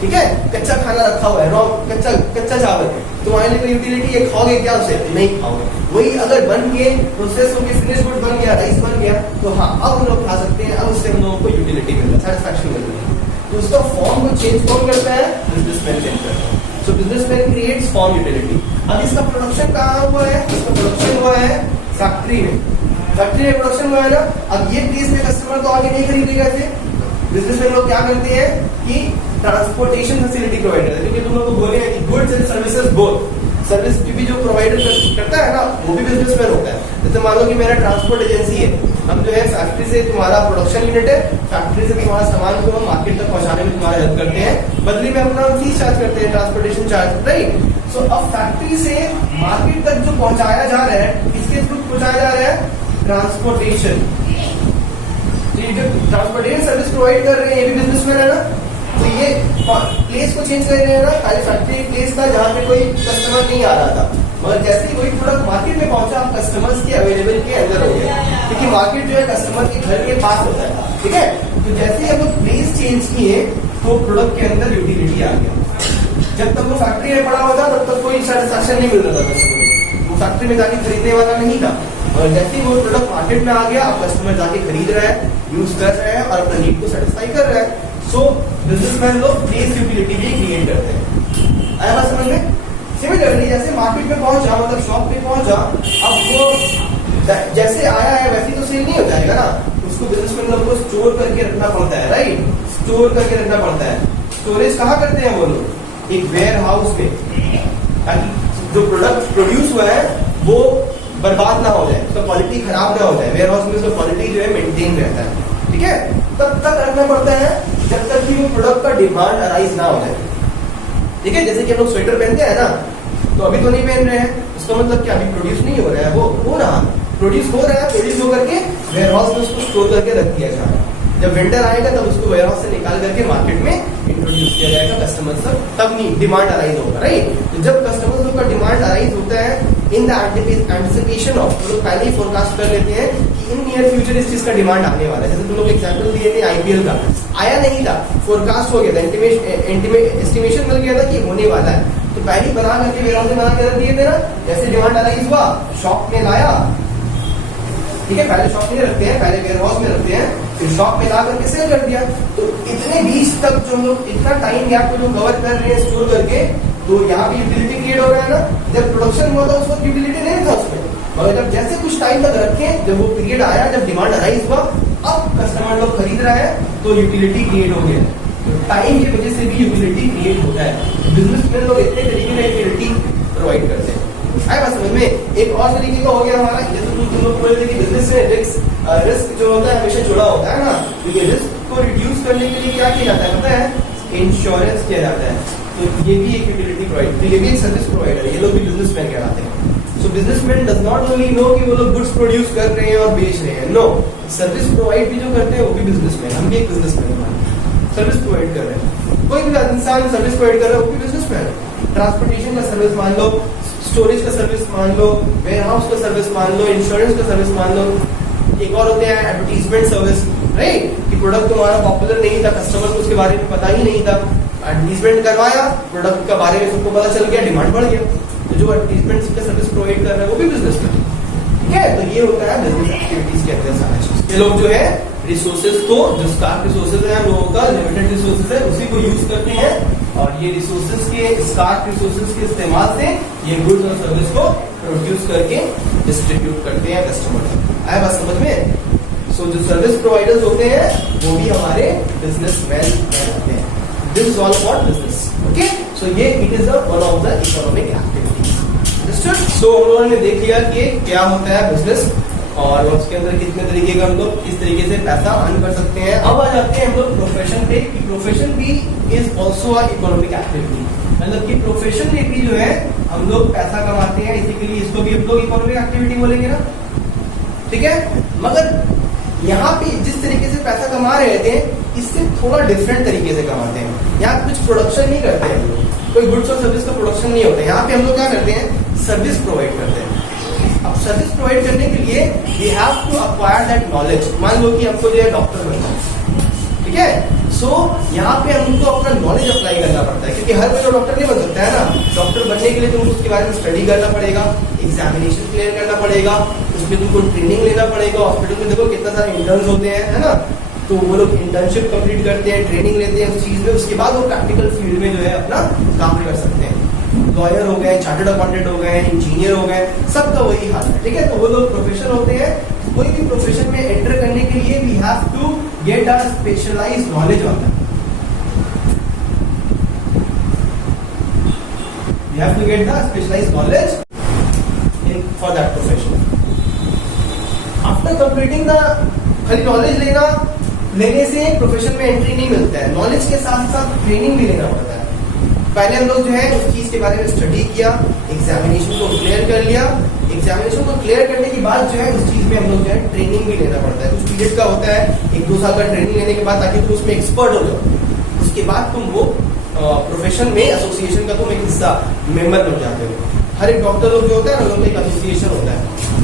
ठीक है, कच्चा खाना रखा हुआ है, रॉ कच्चा चावल, तुम्हारे लिए कोई यूटिलिटी है? खाओगे क्या उसे? नहीं खाओगे। वही अगर बन के प्रोसेस होकर फिनिश गुड बन गया, राइस बन गया, तो हाँ अब हम लोग खा सकते हैं, अब उससे हम लोगों को यूटिलिटी मिल रहा है, सेटिस्फैक्शन मिल रहा है। तो उसका फॉर्म को चेंज कौन करता है? बिजनेसमैन चेंज करता है। सो बिजनेसमैन क्रिएट्स फॉर्म यूटिलिटी। अब इसका प्रोडक्शन कहाँ हुआ है? इसका प्रोडक्शन हुआ है फैक्ट्री में। फैक्ट्री में प्रोडक्शन हुआ है ना। अब ये प्लेस में कस्टमर तो आगे नहीं खरीदेगा ऐसे। बिजनेसमैन लोग क्या करते हैं कि ट्रांसपोर्टेशन फैसिलिटी प्रोवाइड करते हैं, क्योंकि तुम लोग को बोले हैं कि goods and services both, service भी जो प्रोवाइडर करता है ना वो भी बिजनेसमैन होता है। जैसे मान लो कि मेरा ट्रांसपोर्ट एजेंसी है, हम जो है फैक्ट्री से तुम्हारा प्रोडक्शन यूनिट है, फैक्ट्री से तुम्हारा सामान को हम मार्केट तक पहुंचाने में तुम्हारा हेल्प करते हैं, बदले में अपना फीस चार्ज करते हैं, ट्रांसपोर्टेशन चार्ज, राइट। सो अब फैक्ट्री से मार्केट तक जो पहुंचाया जा रहा है, किसके थ्रू पहुंचाया जा रहा है? ट्रांसपोर्टेशन। ये जो ट्रांसपोर्टेशन सर्विस प्रोवाइड कर रहे हैं ये भी बिजनेसमैन है ना, तो ये प्लेस को चेंज कर रहे हैं ना, खाली फैक्ट्री प्लेस था जहाँ पे कोई कस्टमर नहीं आ रहा था, मगर जैसे ही वही प्रोडक्ट मार्केट में पहुंचा, आप कस्टमर्स के अवेलेबल के अंदर हो गया, क्योंकि मार्केट जो है कस्टमर के घर के पास होता है, ठीक है। तो जैसे ही हम प्लेस चेंज किए तो प्रोडक्ट के अंदर यूटिलिटी आ गया। जब तक वो फैक्ट्री में पड़ा हुआ था तब तक कोई सेटिस्फैक्शन नहीं मिल रहा था कस्टमर को, वो फैक्ट्री में जाके खरीदने वाला नहीं था, और जैसे ही वो प्रोडक्ट मार्केट में आ गया, अब कस्टमर जाके खरीद रहा है, यूज कर रहा है और अपना नीड को सेटिस्फाई कर रहा है। सो बिजनेसमैन लोग प्लेस यूटिलिटी भी क्रिएट करते हैं। आया बात समझ में? सिमिलरली जैसे मार्केट में पहुंचा, मतलब शॉप पे पहुंचा, अब वो जैसे आया है वैसे तो सेल नहीं हो जाएगा ना, उसको बिजनेसमैन लोग को स्टोर करके रखना पड़ता है, राइट। स्टोर करके रखना पड़ता है। स्टोरेज कहाँ करते हैं वो लोग? एक वेयर हाउस में, ताकि जो प्रोडक्ट प्रोड्यूस हुआ है वो बर्बाद ना हो जाए, उसका क्वालिटी खराब ना हो जाए। वेयर हाउस में उसका क्वालिटी जो है मेंटेन रहता है, ठीक है। तब तक रखना पड़ता है जब तक कि वो प्रोडक्ट का डिमांड अराइज ना हो जाए, ठीक है। जैसे कि हम लोग स्वेटर पहनते हैं ना, तो अभी तो नहीं पहन रहे हैं, उसका मतलब क्या अभी प्रोड्यूस नहीं हो रहा है, वो हो रहा प्रोड्यूस हो रहा है, प्रोड्यूस हो करके वेयर हाउस में उसको स्टोर करके रख दिया जा रहा है। जब विंटर आएगा तब उसको वेयर हाउस से निकाल करके मार्केट में इंट्रोड्यूस किया जाएगा कस्टमर सब, तब नहीं डिमांड अराइज होगा, राइट। तो जब कस्टमर्स का डिमांड अराइज होता है इन द एंटिसिपेशन ऑफ, तो लोग पहले ही फोरकास्ट कर लेते हैं कि इन नियर फ्यूचर इस चीज का डिमांड आने वाला है। जैसे तुम लोग एग्जांपल दिए थे आईपीएल का, आया नहीं था, फोरकास्ट हो गया था, एस्टिमेशन मिल गया था कि होने वाला है, तो पहले ही बना करके वेयर हाउस में बना कर दिए थे ना। जैसे डिमांड अराइज हुआ, शॉप में लाया, ठीक है, पहले शॉप में रखते हैं, पहले वेयर हाउस में रखते हैं, फिर शॉप में ला करके सेल कर दिया। तो इतने बीच तक जो लोग इतना टाइम गैप को जो कवर कर रहे हैं स्टोर करके, तो यहाँ पे यूटिलिटी क्रिएट हो रहा है ना। जब प्रोडक्शन हुआ था उस वक्त यूटिलिटी नहीं था उसमें, मगर जब जैसे कुछ टाइम तक रखे, जब वो पीरियड आया, जब डिमांड अराइज हुआ, अब कस्टमर लोग खरीद रहा है, तो यूटिलिटी क्रिएट हो गया। तो टाइम की वजह से भी यूटिलिटी क्रिएट होता है। बिजनेस में लोग इतने तरीके से यूटिलिटी प्रोवाइड करते हैं। आए बात समझ में? एक और तरीके का हो गया हमारा, जैसे तुम लोग बोल रहे थे कि बिजनेस में रिस्क जो होता है हमेशा जुड़ा होता है ना, क्योंकि रिस्क को रिड्यूस करने के लिए क्या किया जाता है पता है? इंश्योरेंस किया जाता है। तो ये भी एक यूटिलिटी प्रोवाइड, तो ये भी एक सर्विस प्रोवाइडर है, ये लोग भी बिजनेसमैन कहलाते हैं। So businessman does not only know कि वो लोग गुड्स प्रोड्यूस कर रहे हैं और बेच रहे हैं, नो, सर्विस प्रोवाइड भी जो करते हैं वो भी बिजनेसमैन, हम भी एक बिजनेसमैन है, सर्विस प्रोवाइड कर रहे हैं। कोई भी इंसान सर्विस प्रोवाइड कर रहा है वो भी बिजनेसमैन है। ट्रांसपोर्टेशन का सर्विस मान लो, स्टोरेज का सर्विस मान लो, वेयर हाउस का सर्विस मान लो, इंश्योरेंस का सर्विस मान लो। एक और होते हैं एडवर्टीजमेंट सर्विस, राइट, कि प्रोडक्ट तुम्हारा पॉपुलर नहीं था, कस्टमर को उसके बारे में पता ही नहीं था, एडवर्टीजमेंट करवाया, प्रोडक्ट के बारे में सबको पता चल गया, डिमांड बढ़ गया, तो जो एडवर्टीजमेंट का सर्विस प्रोवाइड कर रहा है वो भी बिजनेस में, ठीक है। तो ये होता है बिजनेस एक्टिविटीज के अंदर सारा चीज। ये लोग जो है रिसोर्सेज को, जो स्कार्स रिसोर्सेज है हम लोगों का लिमिटेड रिसोर्सेज है, उसी को यूज करते हैं, और ये रिसोर्सेज के, स्कार्स रिसोर्सेज के इस्तेमाल से ये गुड्स और सर्विस को प्रोड्यूस करके डिस्ट्रीब्यूट करते हैं कस्टमर तक। आया बात समझ में? सो जो सर्विस प्रोवाइडर्स होते हैं वो भी हमारे बिजनेसमैन होते हैं। This is all about business, okay. So ये it is one of the economic activities, understood. So हम लोगों ने देख लिया कि क्या होता है बिजनेस, और उसके अंदर कितने तरीके का हम लोग किस तरीके से पैसा अर्न कर सकते हैं। अब आ जाते हैं हम लोग प्रोफेशन पे, कि प्रोफेशन भी is also a economic activity, मतलब कि प्रोफेशन में भी जो है हम लोग पैसा कमाते हैं, इसीलिए इसको भी हम लोग इकोनॉमिक एक्टिविटी बोलेंगे ना, ठीक है। मगर यहाँ पे जिस तरीके से पैसा कमा रहे थे, इससे थोड़ा डिफरेंट तरीके से कमाते हैं। यहाँ कुछ प्रोडक्शन नहीं करते हैं हम लोग, कोई गुड्स और सर्विस का प्रोडक्शन नहीं होता है। यहाँ पे हम लोग क्या करते हैं? सर्विस प्रोवाइड करते हैं। अब सर्विस प्रोवाइड करने के लिए we have to acquire that knowledge. मान लो कि हमको जो है डॉक्टर बनना है, ठीक है। सो यहाँ पे हमको अपना नॉलेज अप्लाई करना पड़ता है, क्योंकि हर कोई डॉक्टर नहीं बन सकता है ना। डॉक्टर बनने के लिए तुमको उसके बारे में स्टडी करना पड़ेगा, एग्जामिनेशन क्लियर करना पड़ेगा, उसमें तुमको ट्रेनिंग लेना पड़ेगा। हॉस्पिटल में देखो कितना सारे इंटर्न्स होते हैं, है ना, तो वो लोग इंटर्नशिप कंप्लीट करते हैं, ट्रेनिंग लेते हैं उस चीज में, उसके बाद वो प्रैक्टिकल फील्ड में जो है अपना काम कर सकते हैं। लॉयर हो गए, चार्टर्ड अकाउंटेंट हो गए, इंजीनियर हो गए, सबका वही हाल है, ठीक है। तो वो लोग प्रोफेशन होते हैं। कोई भी प्रोफेशन में एंटर करने के लिए we have to get a specialised knowledge on that, we have to get the specialised knowledge in for that profession. After completing the खाली नॉलेज लेने से प्रोफेशन में एंट्री नहीं मिलता है, नॉलेज के साथ साथ ट्रेनिंग भी लेना पड़ता है। पहले हम लोग जो है उस चीज के बारे में स्टडी किया, एग्जामिनेशन को क्लियर कर लिया, एग्जामिनेशन को क्लियर करने के बाद जो है उस चीज में हम लोग जो है ट्रेनिंग भी लेना पड़ता है। कुछ पीरियड का होता है 1-2 साल का ट्रेनिंग लेने के बाद, ताकि तुम उसमें एक्सपर्ट हो जाओ। उसके बाद तुम वो प्रोफेशन में एसोसिएशन का तुम एक हिस्सा मेंबर बन जाते हो। हर एक डॉक्टर लोग जो होता है ना, उनका एक एसोसिएशन होता है,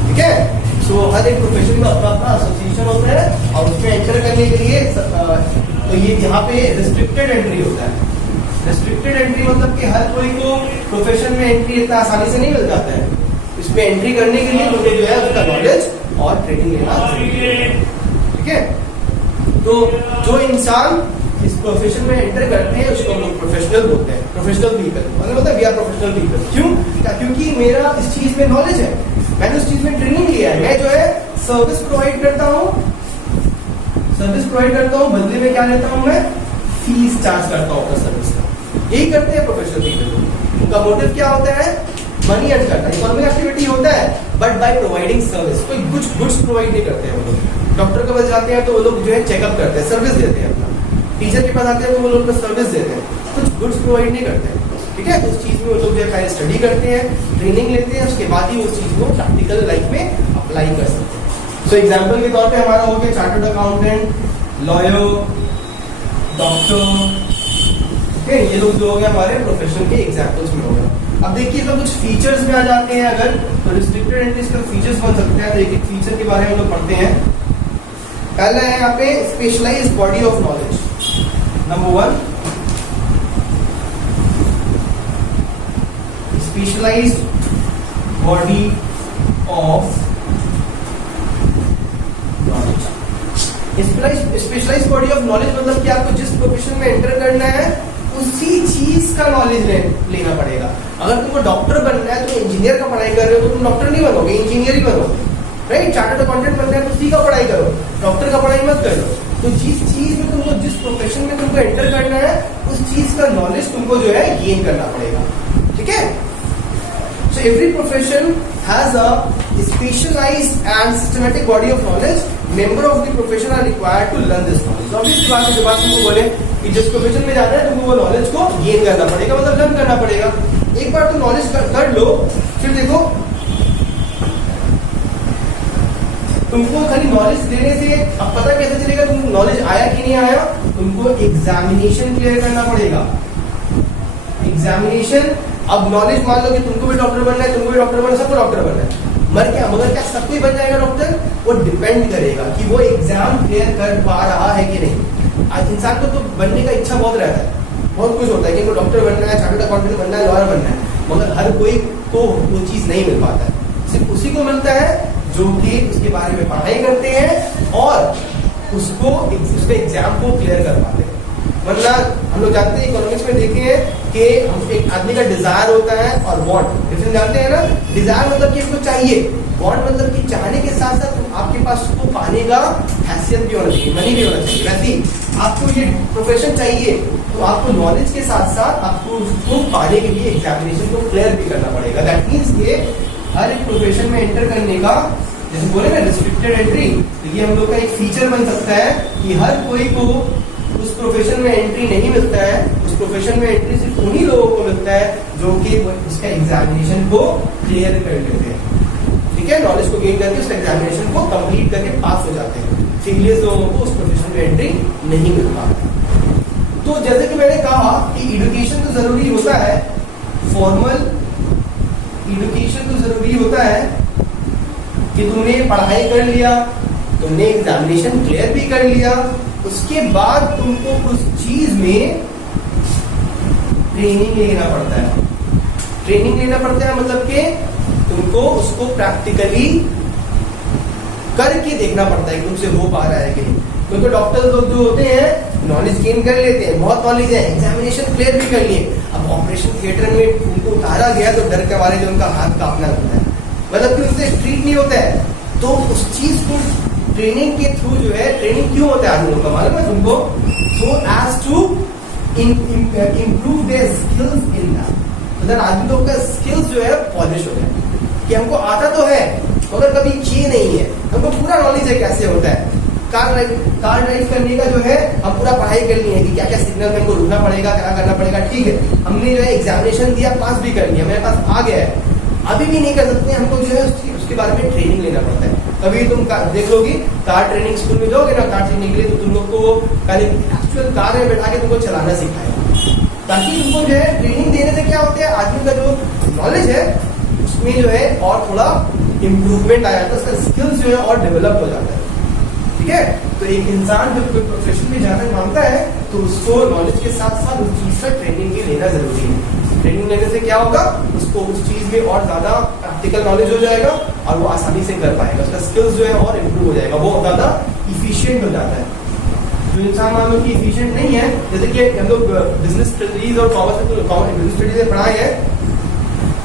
ठीक है। सो हर एक प्रोफेशन का अपना अपना एसोसिएशन होता है, और उसमें एंटर करने के लिए तो ये यहाँ पे रिस्ट्रिक्टेड एंट्री होता है। रिस्ट्रिक्टेड एंट्री मतलब कि हर कोई को प्रोफेशन में एंट्री इतना आसानी से नहीं मिल जाता है। इसमें एंट्री करने के लिए मुझे जो है उसका नॉलेज और ट्रेनिंग लेना जरूरी है, ठीक है। तो जो इंसान इस प्रोफेशन में एंटर करते हैं उसको हम लोग प्रोफेशनल बोलते हैं, प्रोफेशनल पीपल। मतलब होता है वी आर प्रोफेशनल पीपल। क्यों? क्योंकि मेरा इस चीज में नॉलेज है, मैंने उस चीज में ट्रेनिंग लिया है। मैं जो है सर्विस प्रोवाइड करता हूँ, बदले में क्या लेता हूँ, मैं फीस चार्ज करता हूँ अपना सर्विस का। यही करते हैं प्रोफेशनल पीपल। उनका मोटिव क्या होता है? मनी अर्न करना, इकोनॉमिक एक्टिविटी होता है, बट बाय प्रोवाइडिंग सर्विस। कोई कुछ गुड्स प्रोवाइड नहीं करते हैं वो लोग। डॉक्टर के पास जाते हैं तो वो लोग जो है चेकअप करते हैं, सर्विस देते हैं अपना। टीचर के पास आते हैं तो वो लोग सर्विस देते हैं, कुछ गुड्स प्रोवाइड नहीं करते हैं, ठीक है। तो उस चीज में वो लोग जो है पहले स्टडी करते हैं, ट्रेनिंग लेते हैं, उसके बाद ही उस चीज को प्रैक्टिकल लाइफ में अप्लाई कर सकते हैं। सो एग्जाम्पल के तौर पे हमारा हो गया चार्टर्ड अकाउंटेंट, लॉयर, डॉक्टर, ये लोग जो हो गए हमारे प्रोफेशन के एग्जाम्पल्स में हो गए। अब देखिए सब कुछ फीचर्स में आ जाते हैं। अगर तो रिस्ट्रिक्टेड एंट्रीज का फीचर्स बन सकते हैं, तो एक एक फीचर के बारे में हम लोग पढ़ते हैं। पहला है यहाँ पे specialised body of knowledge. Number 1, specialised body of knowledge. Specialised body of knowledge मतलब कि आपको जिस प्रोफेशन में एंटर करना है उसी चीज का नॉलेज लेना पड़ेगा। अगर तुमको डॉक्टर बनना है तो इंजीनियर का पढ़ाई कर रहे हो तो तुम डॉक्टर नहीं बनोगे, इंजीनियर ही बनोगे, राइट। चार्टर्ड अकाउंटेंट बनना है तो उसी का पढ़ाई करो, डॉक्टर का पढ़ाई मत करो। तो जिस चीज में तुमको, जिस प्रोफेशन में तुमको एंटर करना है उस चीज का नॉलेज तुमको जो है गेन करना पड़ेगा, ठीक है। So every profession has a specialised and systematic body of knowledge. Member of the profession are required to learn this knowledge. Obviously बात है, जब आप तुमको बोले कि जिस प्रोफेशन में जाना है तुमको वो नॉलेज को गेन करना पड़ेगा, मतलब लर्न करना पड़ेगा। एक बार तुम नॉलेज कर लो, फिर देखो तुमको खाली नॉलेज देने से अब पता कैसे चलेगा तुमको नॉलेज आया कि नहीं आया? तुमको एग्जामिनेशन क्लियर करना पड़ेगा। एग्जामिनेशन, अब नॉलेज मान लो कि तुमको भी डॉक्टर बनना है, तुमको भी डॉक्टर बनना है, सबको डॉक्टर बनना है, मगर क्या सबको ही बन जाएगा डॉक्टर? वो डिपेंड करेगा कि वो एग्जाम क्लियर कर पा रहा है कि नहीं। आज इंसान को तो बनने का इच्छा बहुत रहता है, बहुत कुछ होता है कि वो डॉक्टर बनना है, चार्टर्ड अकाउंटेंट बनना है, लॉयर बनना है, मगर हर कोई को वो चीज नहीं मिल पाता है। सिर्फ उसी को मिलता है जो कि उसके बारे में पढ़ाई करते हैं और उसके एग्जाम को क्लियर कर पाते हैं। वरना हम लोग जानते हैं, इकोनॉमिक्स में देखे हैं कि हम एक आदमी का डिजायर होता है और वांट, डिफरेंस जानते हैं ना। डिजायर मतलब कि इसको चाहिए, वांट मतलब कि चाहने के साथ साथ आपके पास उसको पाने का हैसियत भी होना चाहिए, मनी भी होना चाहिए। वैसे ही आपको ये प्रोफेशन चाहिए तो आपको नॉलेज के साथ साथ आपको उसको पाने के लिए एग्जामिनेशन को क्लियर भी करना पड़ेगा। दैट मीन्स ये हर एक प्रोफेशन में एंटर करने का, जैसे बोले ना रिस्ट्रिक्टेड एंट्री, तो ये हम लोग का एक फीचर बन सकता है कि हर कोई को उस प्रोफेशन में एंट्री नहीं मिलता है। उस प्रोफेशन में एंट्री सिर्फ उन्हीं लोगों को मिलता है जो कि उसका एग्जामिनेशन को क्लियर कर लेते हैं, ठीक है। नॉलेज को गेन करके उसका एग्जामिनेशन को कंप्लीट करके पास हो जाते हैं। फेलियर्स लोगों को उस प्रोफेशन में एंट्री नहीं मिल पाता। तो जैसे कि मैंने कहा कि एजुकेशन तो जरूरी होता है, फॉर्मल एजुकेशन तो जरूरी होता है कि तुमने पढ़ाई कर लिया, तुमने एग्जामिनेशन क्लियर भी कर लिया, उसके बाद तुमको उस चीज में ट्रेनिंग लेना पड़ता है। ट्रेनिंग लेना पड़ता है मतलब कि तुमको उसको प्रैक्टिकली करके देखना पड़ता है कि तुमसे हो पा रहा है कि नहीं। क्योंकि डॉक्टर लोग जो होते हैं नॉलेज गेन कर लेते हैं, बहुत नॉलेज है, एग्जामिनेशन क्लियर भी कर लिए, अब ऑपरेशन थिएटर में उनको उतारा गया तो डर के मारे जो उनका हाथ कांपना होता है, मतलब कि उनसे ट्रीट नहीं होता है। तो उस चीज को ट्रेनिंग के थ्रू जो है, ट्रेनिंग क्यों होता है आदमी का मालूम है तुमको? So as to improve their skills in that, मतलब आदमी लोग का स्किल्स जो है पॉलिश हो जाए कि हमको आता तो है मगर कभी किए नहीं है, हमको पूरा नॉलेज है कैसे होता है। कार ड्राइव करने का जो है हम पूरा पढ़ाई कर लिए हैं कि क्या क्या सिग्नल में हमको रुकना पड़ेगा, क्या करना पड़ेगा, ठीक है। हमने जो है एग्जामिनेशन दिया, पास भी कर लिया, मेरे पास आ गया है, अभी भी नहीं कर सकते, हमको जो है उसके बारे में ट्रेनिंग लेना पड़ता है। कभी तुम देख लोगी कार ट्रेनिंग स्कूल में जाओगे ना कार सीखने के लिए, तो तुम लोग को पहले एक्चुअल कार में बैठा के तुमको चलाना सिखाएगा, ताकि तुमको जो है ट्रेनिंग देने से क्या होता है, आदमी का जो नॉलेज है उसमें जो है और थोड़ा इम्प्रूवमेंट आ जाता है, उसका स्किल्स जो है और डेवलप हो जाता है, ठीक है। तो एक इंसान जब कोई प्रोफेशन में जाना मांगता है तो उसको नॉलेज के साथ साथ उस चीज का ट्रेनिंग भी लेना जरूरी है। ट्रेनिंग लेने से क्या होगा, उसको उस चीज में और ज्यादा प्रैक्टिकल नॉलेज हो जाएगा और वो आसानी से कर पाएगा, उसका स्किल्स जो है और इम्प्रूव हो जाएगा, वो ज्यादा इफिशियंट हो जाता है। जो इंसान मान लो कि इफिशियंट नहीं है, जैसे कि हम लोग बिजनेस स्टडीज और बिजनेस स्टडीज में पढ़ाए हैं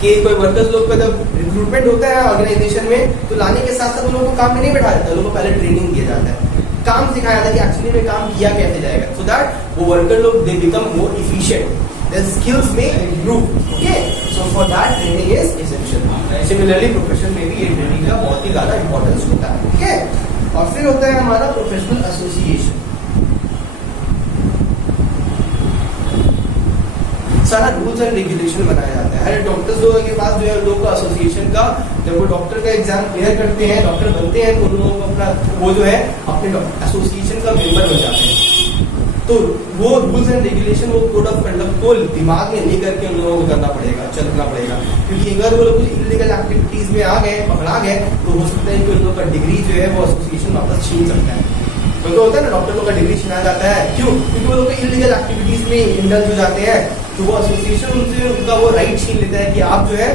कि कोई वर्कर्स लोग का जब रिक्रूटमेंट होता है ऑर्गेनाइजेशन में, तो लाने के साथ साथ उन लोगों को काम में नहीं बैठाया जाता, लोगों को पहले ट्रेनिंग दिया जाता है, काम सिखाया जाता है कि एक्चुअली में काम किया कैसे जाएगा, सो दैट वो वर्कर लोग they become more efficient, their skills में improve, okay. So for that training is essential. Similarly profession में भी ये ट्रेनिंग का बहुत ही ज्यादा इंपॉर्टेंस होता है, ठीक है। और फिर होता है हमारा प्रोफेशनल एसोसिएशन। सारा रूल्स एंड रेगुलेशन बनाया जाता है। हर डॉक्टर्स लोगों के पास जो है लोगों का एसोसिएशन का, जब वो डॉक्टर का एग्जाम क्लियर करते हैं, डॉक्टर बनते हैं, तो उन लोगों को अपना वो जो है अपने एसोसिएशन का मेंबर बन जाते हैं। तो वो रूल्स एंड रेगुलेशन, वो कोड ऑफ कंडक्ट को दिमाग में लेकर के उन लोगों को करना पड़ेगा, चलना पड़ेगा, क्योंकि अगर वो लोग कुछ इलीगल एक्टिविटीज में आ गए, पकड़ा गए, तो हो सकता है कि उन लोगों का डिग्री जो है वो एसोसिएशन वापस छीन सकता है। तो होता है ना, डॉक्टर लोग का डिग्री छीना जाता है, क्यों? क्योंकि वो लोग इलीगल एक्टिविटीज में इंडल्ज हो जाते हैं, तो वो एसोसिएशन उनसे उनका वो राइट छीन लेता है कि आप जो है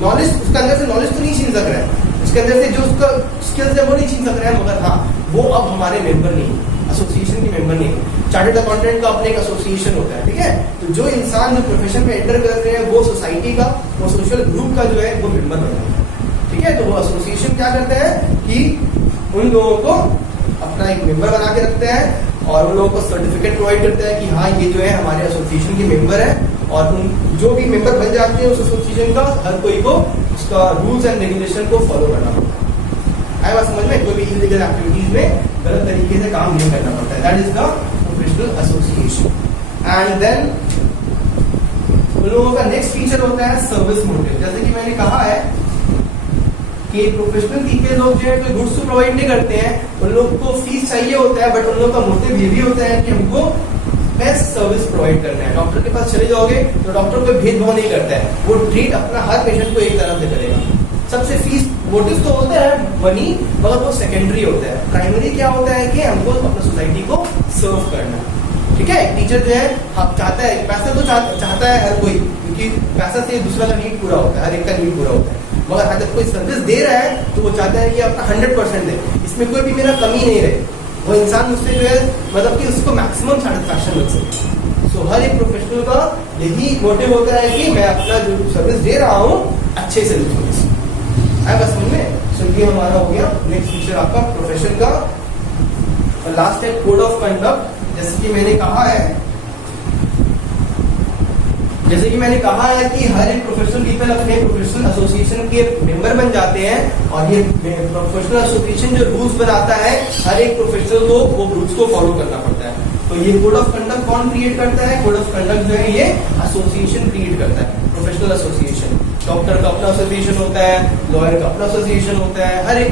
नॉलेज, उसके अंदर से नॉलेज तो नहीं छीन सक रहा है, उसके अंदर से जो उसका स्किल्स है वो नहीं छीन सक रहा है, मगर हाँ वो अब हमारे मेंबर नहीं, एसोसिएशन के मेंबर नहीं। चार्टर्ड अकाउंटेंट का अपने एक एसोसिएशन होता है, ठीक है। तो जो इंसान जो प्रोफेशन में एंटर कर रहे हैं वो सोसाइटी का, वो सोशल ग्रुप का जो है वो मेंबर बन जाता है, ठीक है। तो वो एसोसिएशन क्या करता है कि उन लोगों को अपना एक मेंबर बना के रखते हैं और उन लोगों को सर्टिफिकेट प्रोवाइड करता है कि हाँ ये जो है हमारे एसोसिएशन के मेंबर है, और उन जो भी मेंबर बन जाते हैं उस एसोसिएशन का, हर कोई को उसका रूल्स एंड रेगुलेशन को फॉलो करना पड़ता है। आया बात समझ में? कोई भी इलीगल एक्टिविटीज में गलत तरीके से काम नहीं करना पड़ता है। That is the professional association. And then उन लोगों का नेक्स्ट फीचर होता है सर्विस मोटिव। जैसे कि मैंने कहा है कि प्रोफेशनल पीपल लोग जो है कोई गुड्स तो प्रोवाइड नहीं करते हैं, उन लोग को फीस चाहिए होता है, बट उन लोग का मोटिव ये भी होता है कि हमको बेस्ट सर्विस प्रोवाइड करना है। डॉक्टर के पास चले जाओगे तो डॉक्टर कोई भेदभाव नहीं करता है, वो ट्रीट अपना हर पेशेंट को एक तरह से करेगा। सबसे फीस मोटिव तो होता है मनी, मगर वो सेकेंडरी होता है। प्राइमरी क्या होता है कि हमको अपना सोसाइटी को सर्व करना, ठीक है। टीचर जो है हम चाहता है, पैसा तो चाहता है हर कोई, क्योंकि पैसा से दूसरा का नीड पूरा होता है, हर एक का नीड पूरा होता है, मगर अगर कोई सर्विस दे रहा है तो वो चाहता है कि अपना 100% दे, इसमें कोई भी मेरा कमी नहीं रहे, वो इंसान मुझसे जो है मतलब कि उसको मैक्सिमम सेटिस्फैक्शन मिल सके। सो हर एक प्रोफेशनल का यही मोटिव होता है कि मैं अपना जो सर्विस दे रहा हूँ अच्छे से दूँ। आया बस समझ में? सो ये हमारा हो गया नेक्स्ट फीचर आपका प्रोफेशन का। और लास्ट है कोड ऑफ कंडक्ट। जैसे कि मैंने कहा है कि हर एक प्रोफेशनल पीपल अपने प्रोफेशनल एसोसिएशन के मेंबर बन जाते हैं, और ये प्रोफेशनल एसोसिएशन जो रूल्स बनाता है हर एक प्रोफेशनल को वो रूल्स को फॉलो करना पड़ता है। तो ये कोड ऑफ कंडक्ट कौन क्रिएट करता है? कोड ऑफ कंडक्ट जो है ये एसोसिएशन क्रिएट करता है, प्रोफेशनल एसोसिएशन। डॉक्टर का अपना एसोसिएशन होता है, लॉयर का अपना एसोसिएशन होता है, हर एक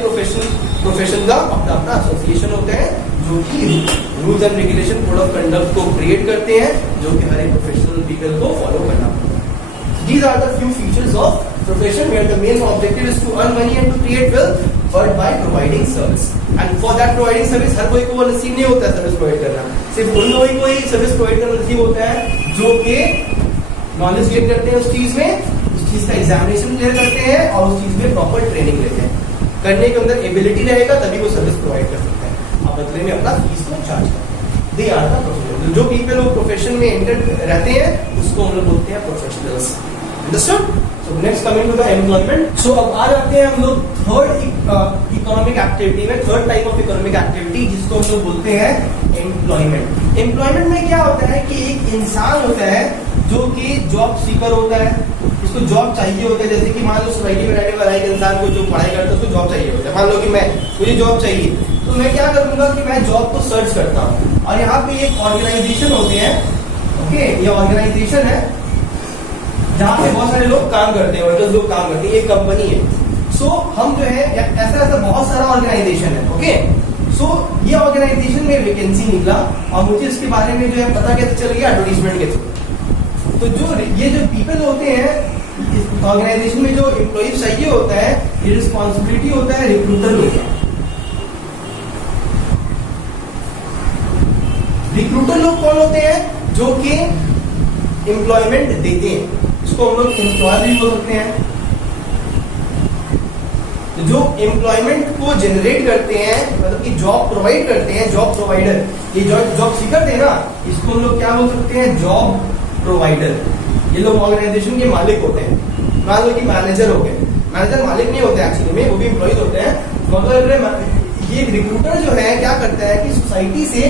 प्रोफेशन का अपना अपना एसोसिएशन होता है, जो कि rules and regulation code of conduct को क्रिएट करते हैं, जो कि हर एक प्रोफेशनल पीपल को फॉलो करना पड़ता है। These are the few features of profession where the main objective is to earn money and to create wealth, but by providing service. And for that providing service, हर कोई को वो नसीब नहीं होता है सर्विस प्रोवाइड करना, सिर्फ उन लोगों को ही सर्विस प्रोवाइड करना नसीब होता है जो कि नॉलेज गेन करते हैं उस चीज में, उस चीज का एग्जामिनेशन क्लियर करते हैं और उस चीज में प्रॉपर ट्रेनिंग लेते हैं। करने के अंदर एबिलिटी रहेगा तभी वो सर्विस प्रोवाइड कर सकता है, आप बदले में अपना फीस को चार्ज करते हैं। They are the professional. जो पीपल वो प्रोफेशन में एंटर रहते हैं उसको हम लोग बोलते हैं professionals. Understood? So next coming to the employment. So अब आ जाते हैं हम लोग थर्ड इकोनॉमिक एक्टिविटी में, third type of economic activity जिसको हम लोग बोलते हैं एम्प्लॉयमेंट। एम्प्लॉयमेंट में क्या होता है कि एक इंसान होता है जो कि जॉब सीकर होता है, उसको जॉब चाहिए होता है, जैसे कि मान लो सोसाइटी में रहने वाला एक इंसान को जो पढ़ाई करता है उसको जॉब चाहिए होता है। मान लो कि मुझे जॉब चाहिए, तो मैं क्या करूंगा कि मैं जॉब को सर्च करता हूँ, और यहाँ पे एक ऑर्गेनाइजेशन होते हैं, ओके, ये ऑर्गेनाइजेशन है जहाँ पे बहुत सारे लोग काम करते हैं, वर्कर्स लोग काम करते हैं, ये कंपनी है। सो हम जो है ऐसा ऐसा बहुत सारा ऑर्गेनाइजेशन है, ओके। सो ये ऑर्गेनाइजेशन में वैकेंसी निकला और मुझे इसके बारे में जो है पता कैसे चल गया, एडवर्टीजमेंट के थ्रू। तो जो ये जो पीपल होते हैं ऑर्गेनाइजेशन में, जो एम्प्लॉइज चाहिए होता है, ये रिस्पॉन्सिबिलिटी होता है रिक्रूटर लोग का। रिक्रूटर लोग कौन होते हैं? जो कि एम्प्लॉयमेंट देते हैं, इसको हम लोग एम्प्लॉयर भी बोल सकते हैं। तो जो एम्प्लॉयमेंट को जनरेट करते हैं, मतलब कि जॉब प्रोवाइड करते हैं, जॉब प्रोवाइडर, ये जॉब सीकर थे ना, इसको हम लोग क्या बोल सकते हैं? Job provider. ये लोग ऑर्गेनाइजेशन के मालिक होते हैं। मान लो कि मैनेजर हो गए, मैनेजर मालिक नहीं होते एक्चुअली में, वो भी एम्प्लॉयज होते हैं, मगर ये रिक्रूटर जो है क्या करता है कि सोसाइटी से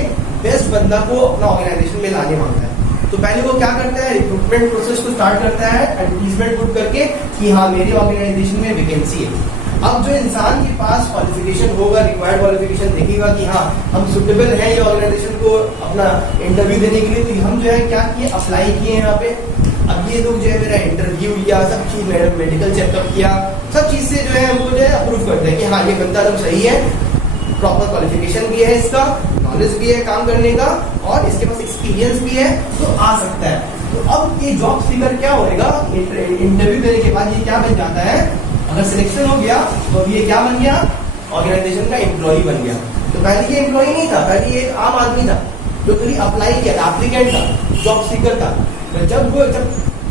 बेस्ट बंदा को अपना ऑर्गेनाइजेशन में लाने मांगता है। तो पहले वो क्या करता है, रिक्रूटमेंट प्रोसेस को स्टार्ट करता है एडवर्टीजमेंट पुट करके कि हाँ मेरी ऑर्गेनाइजेशन में वैकेंसी है। अब जो इंसान के पास क्वालिफिकेशन होगा, रिक्वायर्ड क्वालिफिकेशन देखेगा कि हाँ हम सुटेबल हैं ये ऑर्गेनाइजेशन को अपना इंटरव्यू देने के लिए, तो हम जो है क्या किए, अप्लाई किए यहाँ पे। अब ये लोग जो है मेरा इंटरव्यू लिया, सब चीज मेडिकल चेकअप किया, सब चीज से जो है हमको जो है अप्रूव करते हैं कि हाँ ये बंदा एकदम सही है, प्रॉपर क्वालिफिकेशन भी है, इसका नॉलेज भी है काम करने का, और इसके पास एक्सपीरियंस भी है, तो आ सकता है। तो अब ये जॉब सीकर क्या होएगा, इंटरव्यू देने के बाद ये क्या बन जाता है, अगर सिलेक्शन हो गया तो अब ये क्या बन गया, ऑर्गेनाइजेशन का एम्प्लॉय बन गया। तो पहले ये एम्प्लॉय नहीं था, पहले ये आम आदमी था जो खाली अप्लाई किया था, एप्लीकेंट था, जॉब सीकर था। तो जब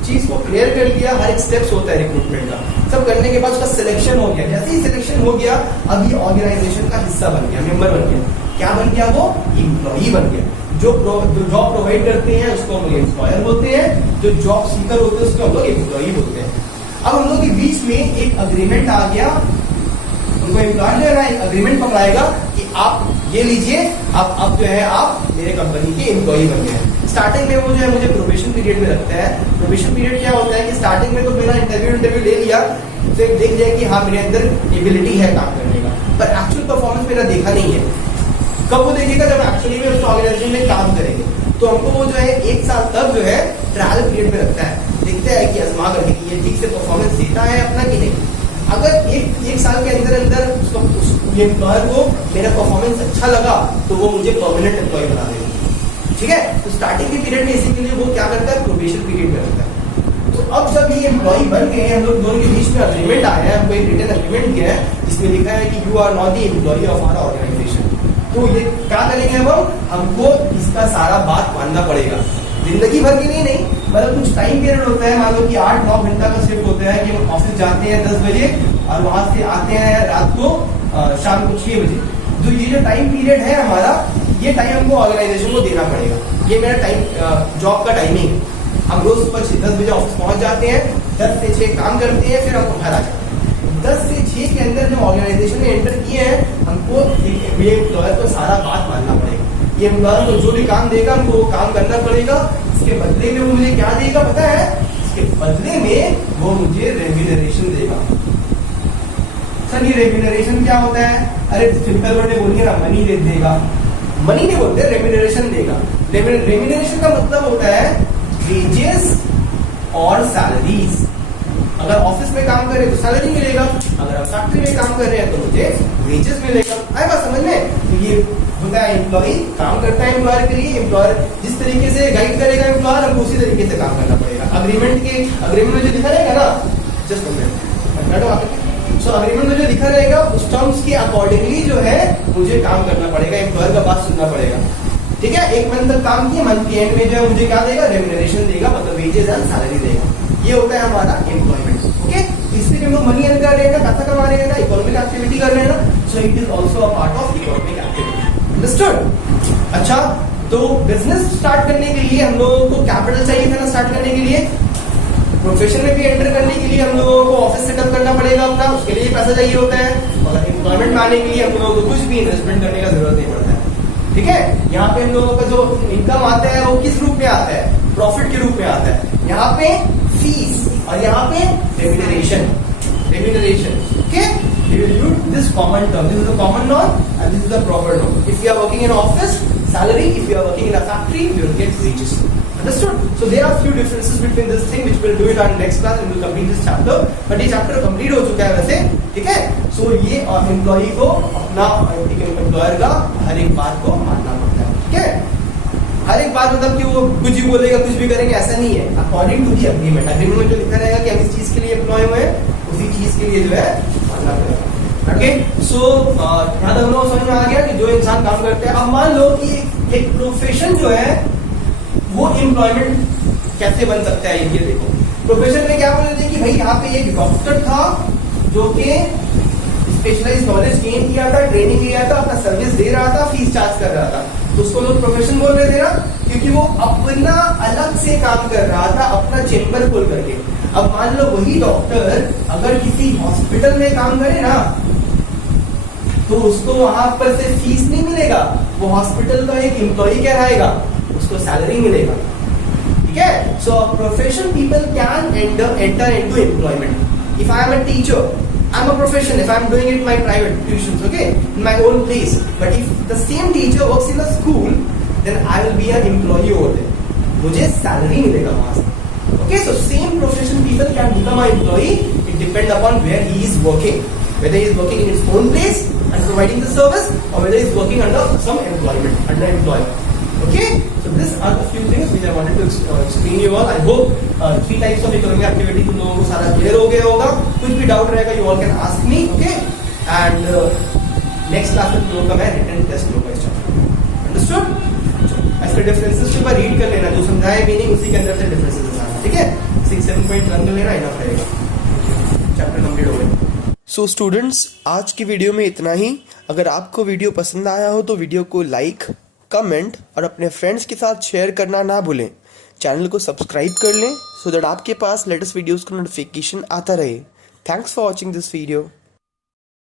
चीज को क्लियर कर लिया, हर एक स्टेप्स होता है रिक्रूटमेंट का, सब करने के बाद उसका सिलेक्शन हो गया। जैसे ही सिलेक्शन हो गया, अब ये ऑर्गेनाइजेशन का हिस्सा बन गया, मेंबर बन गया। क्या बन गया वो? एम्प्लॉई बन गया। जो जॉब प्रोवाइड करते हैं उसको हम लोग एम्प्लॉयर बोलते हैं, जो जॉब सीकर होते हैं उसको हम लोग एम्प्लॉई बोलते हैं। अब हम लोग के बीच में एक अग्रीमेंट आ गया, उनको एम्प्लॉयर जो है एक अग्रीमेंट पकड़ाएगा कि आप ये लीजिए, अब जो है आप मेरे कंपनी के एम्प्लॉई बन गए हैं। स्टार्टिंग में वो जो है मुझे प्रोबेशन पीरियड में रखता है। प्रोबेशन पीरियड क्या होता है कि स्टार्टिंग में तो मेरा इंटरव्यू ले लिया, फिर देख लिया कि हाँ मेरे अंदर एबिलिटी है काम करने का, पर एक्चुअल परफॉर्मेंस मेरा देखा नहीं है। कब वो देखेगा? जब एक्चुअली में उस ऑर्गेनाइजेशन में काम करेंगे। तो हमको वो जो है 1 साल तक जो है ट्रायल पीरियड में रखता है, देखते हैं कि आजमा करके कि ये ठीक से परफॉर्मेंस देता है अपना कि नहीं। अगर एक साल के अंदर उसको एम्प्लॉयर को मेरा परफॉर्मेंस अच्छा लगा तो वो मुझे परमानेंट एम्प्लॉय बना देगा, ठीक है। तो स्टार्टिंग के पीरियड में इसी के लिए वो क्या करता है, प्रोबेशन पीरियड में रखता है। तो अब जब ये एम्प्लॉय बन गए, हम लोग दोनों के बीच में अग्रीमेंट आया है, हमको एक रिटन अग्रीमेंट किया है जिसमें लिखा है कि you are not the employ of our organisation. तो ये क्या करेंगे अब हमको इसका सारा बात मानना पड़ेगा, जिंदगी भर के लिए नहीं, मतलब कुछ टाइम पीरियड होता है। मान लो कि 8-9 घंटा का शिफ्ट होता है कि हम ऑफिस जाते हैं 10 बजे और वहां से आते हैं रात को शाम को 6 बजे। तो ये जो टाइम पीरियड है हमारा, ये टाइम हमको ऑर्गेनाइजेशन को देना पड़ेगा। ये मेरा टाइम जॉब का टाइमिंग। हम रोज सुबह 10 बजे ऑफिस पहुंच जाते हैं, 10 से 6 काम करते हैं, फिर हमको घर आ जाते हैं। 10 से 6 के अंदर जो ऑर्गेनाइजेशन में एंटर किए हैं, हमको ये एम्प्लॉयर को सारा बात मानना पड़ेगा। ये एम्प्लॉयर को जो भी काम देगा हमको वो काम करना पड़ेगा। इसके बदले में वो मुझे क्या देगा पता है? इसके बदले में वो मुझे रेम्यूनरेशन देगा। सर ये रेम्यूनरेशन क्या होता है? अरे सिंपल वर्ड में बोलिए ना, मनी दे देगा। मनी नहीं बोलते, रेम्यूनरेशन देगा। रेम्यूनरेशन का मतलब होता है वेजेस और सैलरीज। अगर ऑफिस में काम कर रहे हैं तो सैलरी मिलेगा, अगर आप फैक्ट्री में काम कर रहे हैं तो मुझे वेजेस मिलेगा। आए बात समझ में? तो ये होता है एम्प्लॉई काम करता है एम्प्लॉयर के लिए। एम्प्लॉयर जिस तरीके से गाइड करेगा एम्प्लॉयर, हमको उसी तरीके से काम करना पड़ेगा। अग्रीमेंट में जो लिखा रहेगा ना, जस्ट सो अग्रीमेंट में जो लिखा रहेगा उस टर्म्स के अकॉर्डिंगली जो है मुझे काम करना पड़ेगा, एम्प्लॉयर का बात सुनना पड़ेगा, ठीक है। 1 मंथ तक काम किया, मंथ के एंड में जो है मुझे क्या देगा? रेम्यूनरेशन देगा, मतलब वेजेस एंड सैलरी देगा। ये होता है हमारा एम्प्लॉयमेंट, ओके। इससे हम लोग मनी अर्न कर रहे हैं ना, पैसा कमा रहे हैं ना, इकोनॉमिक एक्टिविटी कर रहे हैं ना, so it is also a part of economic activity. Understood? अच्छा, तो बिजनेस स्टार्ट करने के लिए हम लोगों को कैपिटल चाहिए था ना, स्टार्ट करने के लिए। प्रोफेशन में भी एंटर करने के लिए हम लोगों को ऑफिस सेटअप करना पड़ेगा अपना, उसके लिए पैसा चाहिए होता है। मगर एम्प्लॉयमेंट में आने के लिए हम लोगों को कुछ भी इन्वेस्टमेंट करने का जरूरत नहीं पड़ता है, ठीक है। यहाँ पे हम लोगों का जो इनकम आता है वो किस रूप में आता है? प्रॉफिट के रूप में आता है। यहाँ पे फीस और यहाँ पे remuneration, okay? We will use this common term. This is the common norm and this is the proper norm. If you are working in an office, salary. If you are working in a factory, you will get wages. Understood? So there are few differences between this thing which we'll do it on next class and we'll complete this chapter. But ये chapter complete हो चुका है वैसे, ठीक है? So ये employee को अपना employer का हर एक बात को मानना पड़ता है, ठीक है? हर एक बात मतलब कि वो कुछ भी बोलेगा कुछ भी करेंगे ऐसा नहीं है. According to the agreement, agreement में जो लिखा रहेगा कि हम इस चीज के लिए एम्प्लॉय हुए हैं उसी चीज के लिए जो है मानना पड़ेगा. ओके, सो यहाँ तक लोग समझ में आ गया कि जो इंसान काम करते हैं. अब मान लो कि एक प्रोफेशन जो है वो एम्प्लॉयमेंट कैसे बन सकता है. ये देखो प्रोफेशन में क्या बोल रहे थे कि भाई यहाँ पे एक डॉक्टर था जो कि स्पेशलाइज नॉलेज गेन किया था, ट्रेनिंग लिया था, अपना सर्विस दे रहा था, फीस चार्ज कर रहा था, तो उसको लोग प्रोफेशन बोल रहे थे ना, क्योंकि वो अपना अलग से काम कर रहा था, अपना चेम्बर खोल करके. अब मान लो वही डॉक्टर अगर किसी हॉस्पिटल में काम करे ना तो उसको वहां पर से फीस नहीं मिलेगा, वो हॉस्पिटल का एक एम्प्लॉय कहलाएगा, उसको सैलरी मिलेगा. ठीक है? So profession people can enter into employment. If I am a teacher, I'm a profession if I'm doing it in my private tuitions, okay, in my own place. But if the same teacher works in a school, then I will be an employee over there. मुझे salary मिलेगा वहां से. Okay, so same profession people can become an employee. It depends upon where he is working, whether he is working in his own place and providing the service, or whether he is working under some employment, under employer. Okay, so these are the few things which I wanted to explain you all. I hope 3 types of economic activity तुम लोगों को सारा clear हो गया होगा. कुछ भी doubt रहेगा you all can ask me, okay? And next class में तुम लोगों का मैं written test लूँगा इस chapter. Understood? ऐसे differences के ऊपर read कर लेना, जो समझाए भी नहीं उसी के अंदर से differences निकालना, ठीक है? 6-7 point रन कर लेना, enough रहेगा. Chapter complete हो गया. सो स्टूडेंट्स, आज की वीडियो में इतना ही. अगर आपको वीडियो पसंद आया हो तो वीडियो को लाइक, कमेंट और अपने फ्रेंड्स के साथ शेयर करना ना भूलें. चैनल को सब्सक्राइब कर लें सो दैट आपके पास लेटेस्ट वीडियोस का नोटिफिकेशन आता रहे. Thanks for watching this video.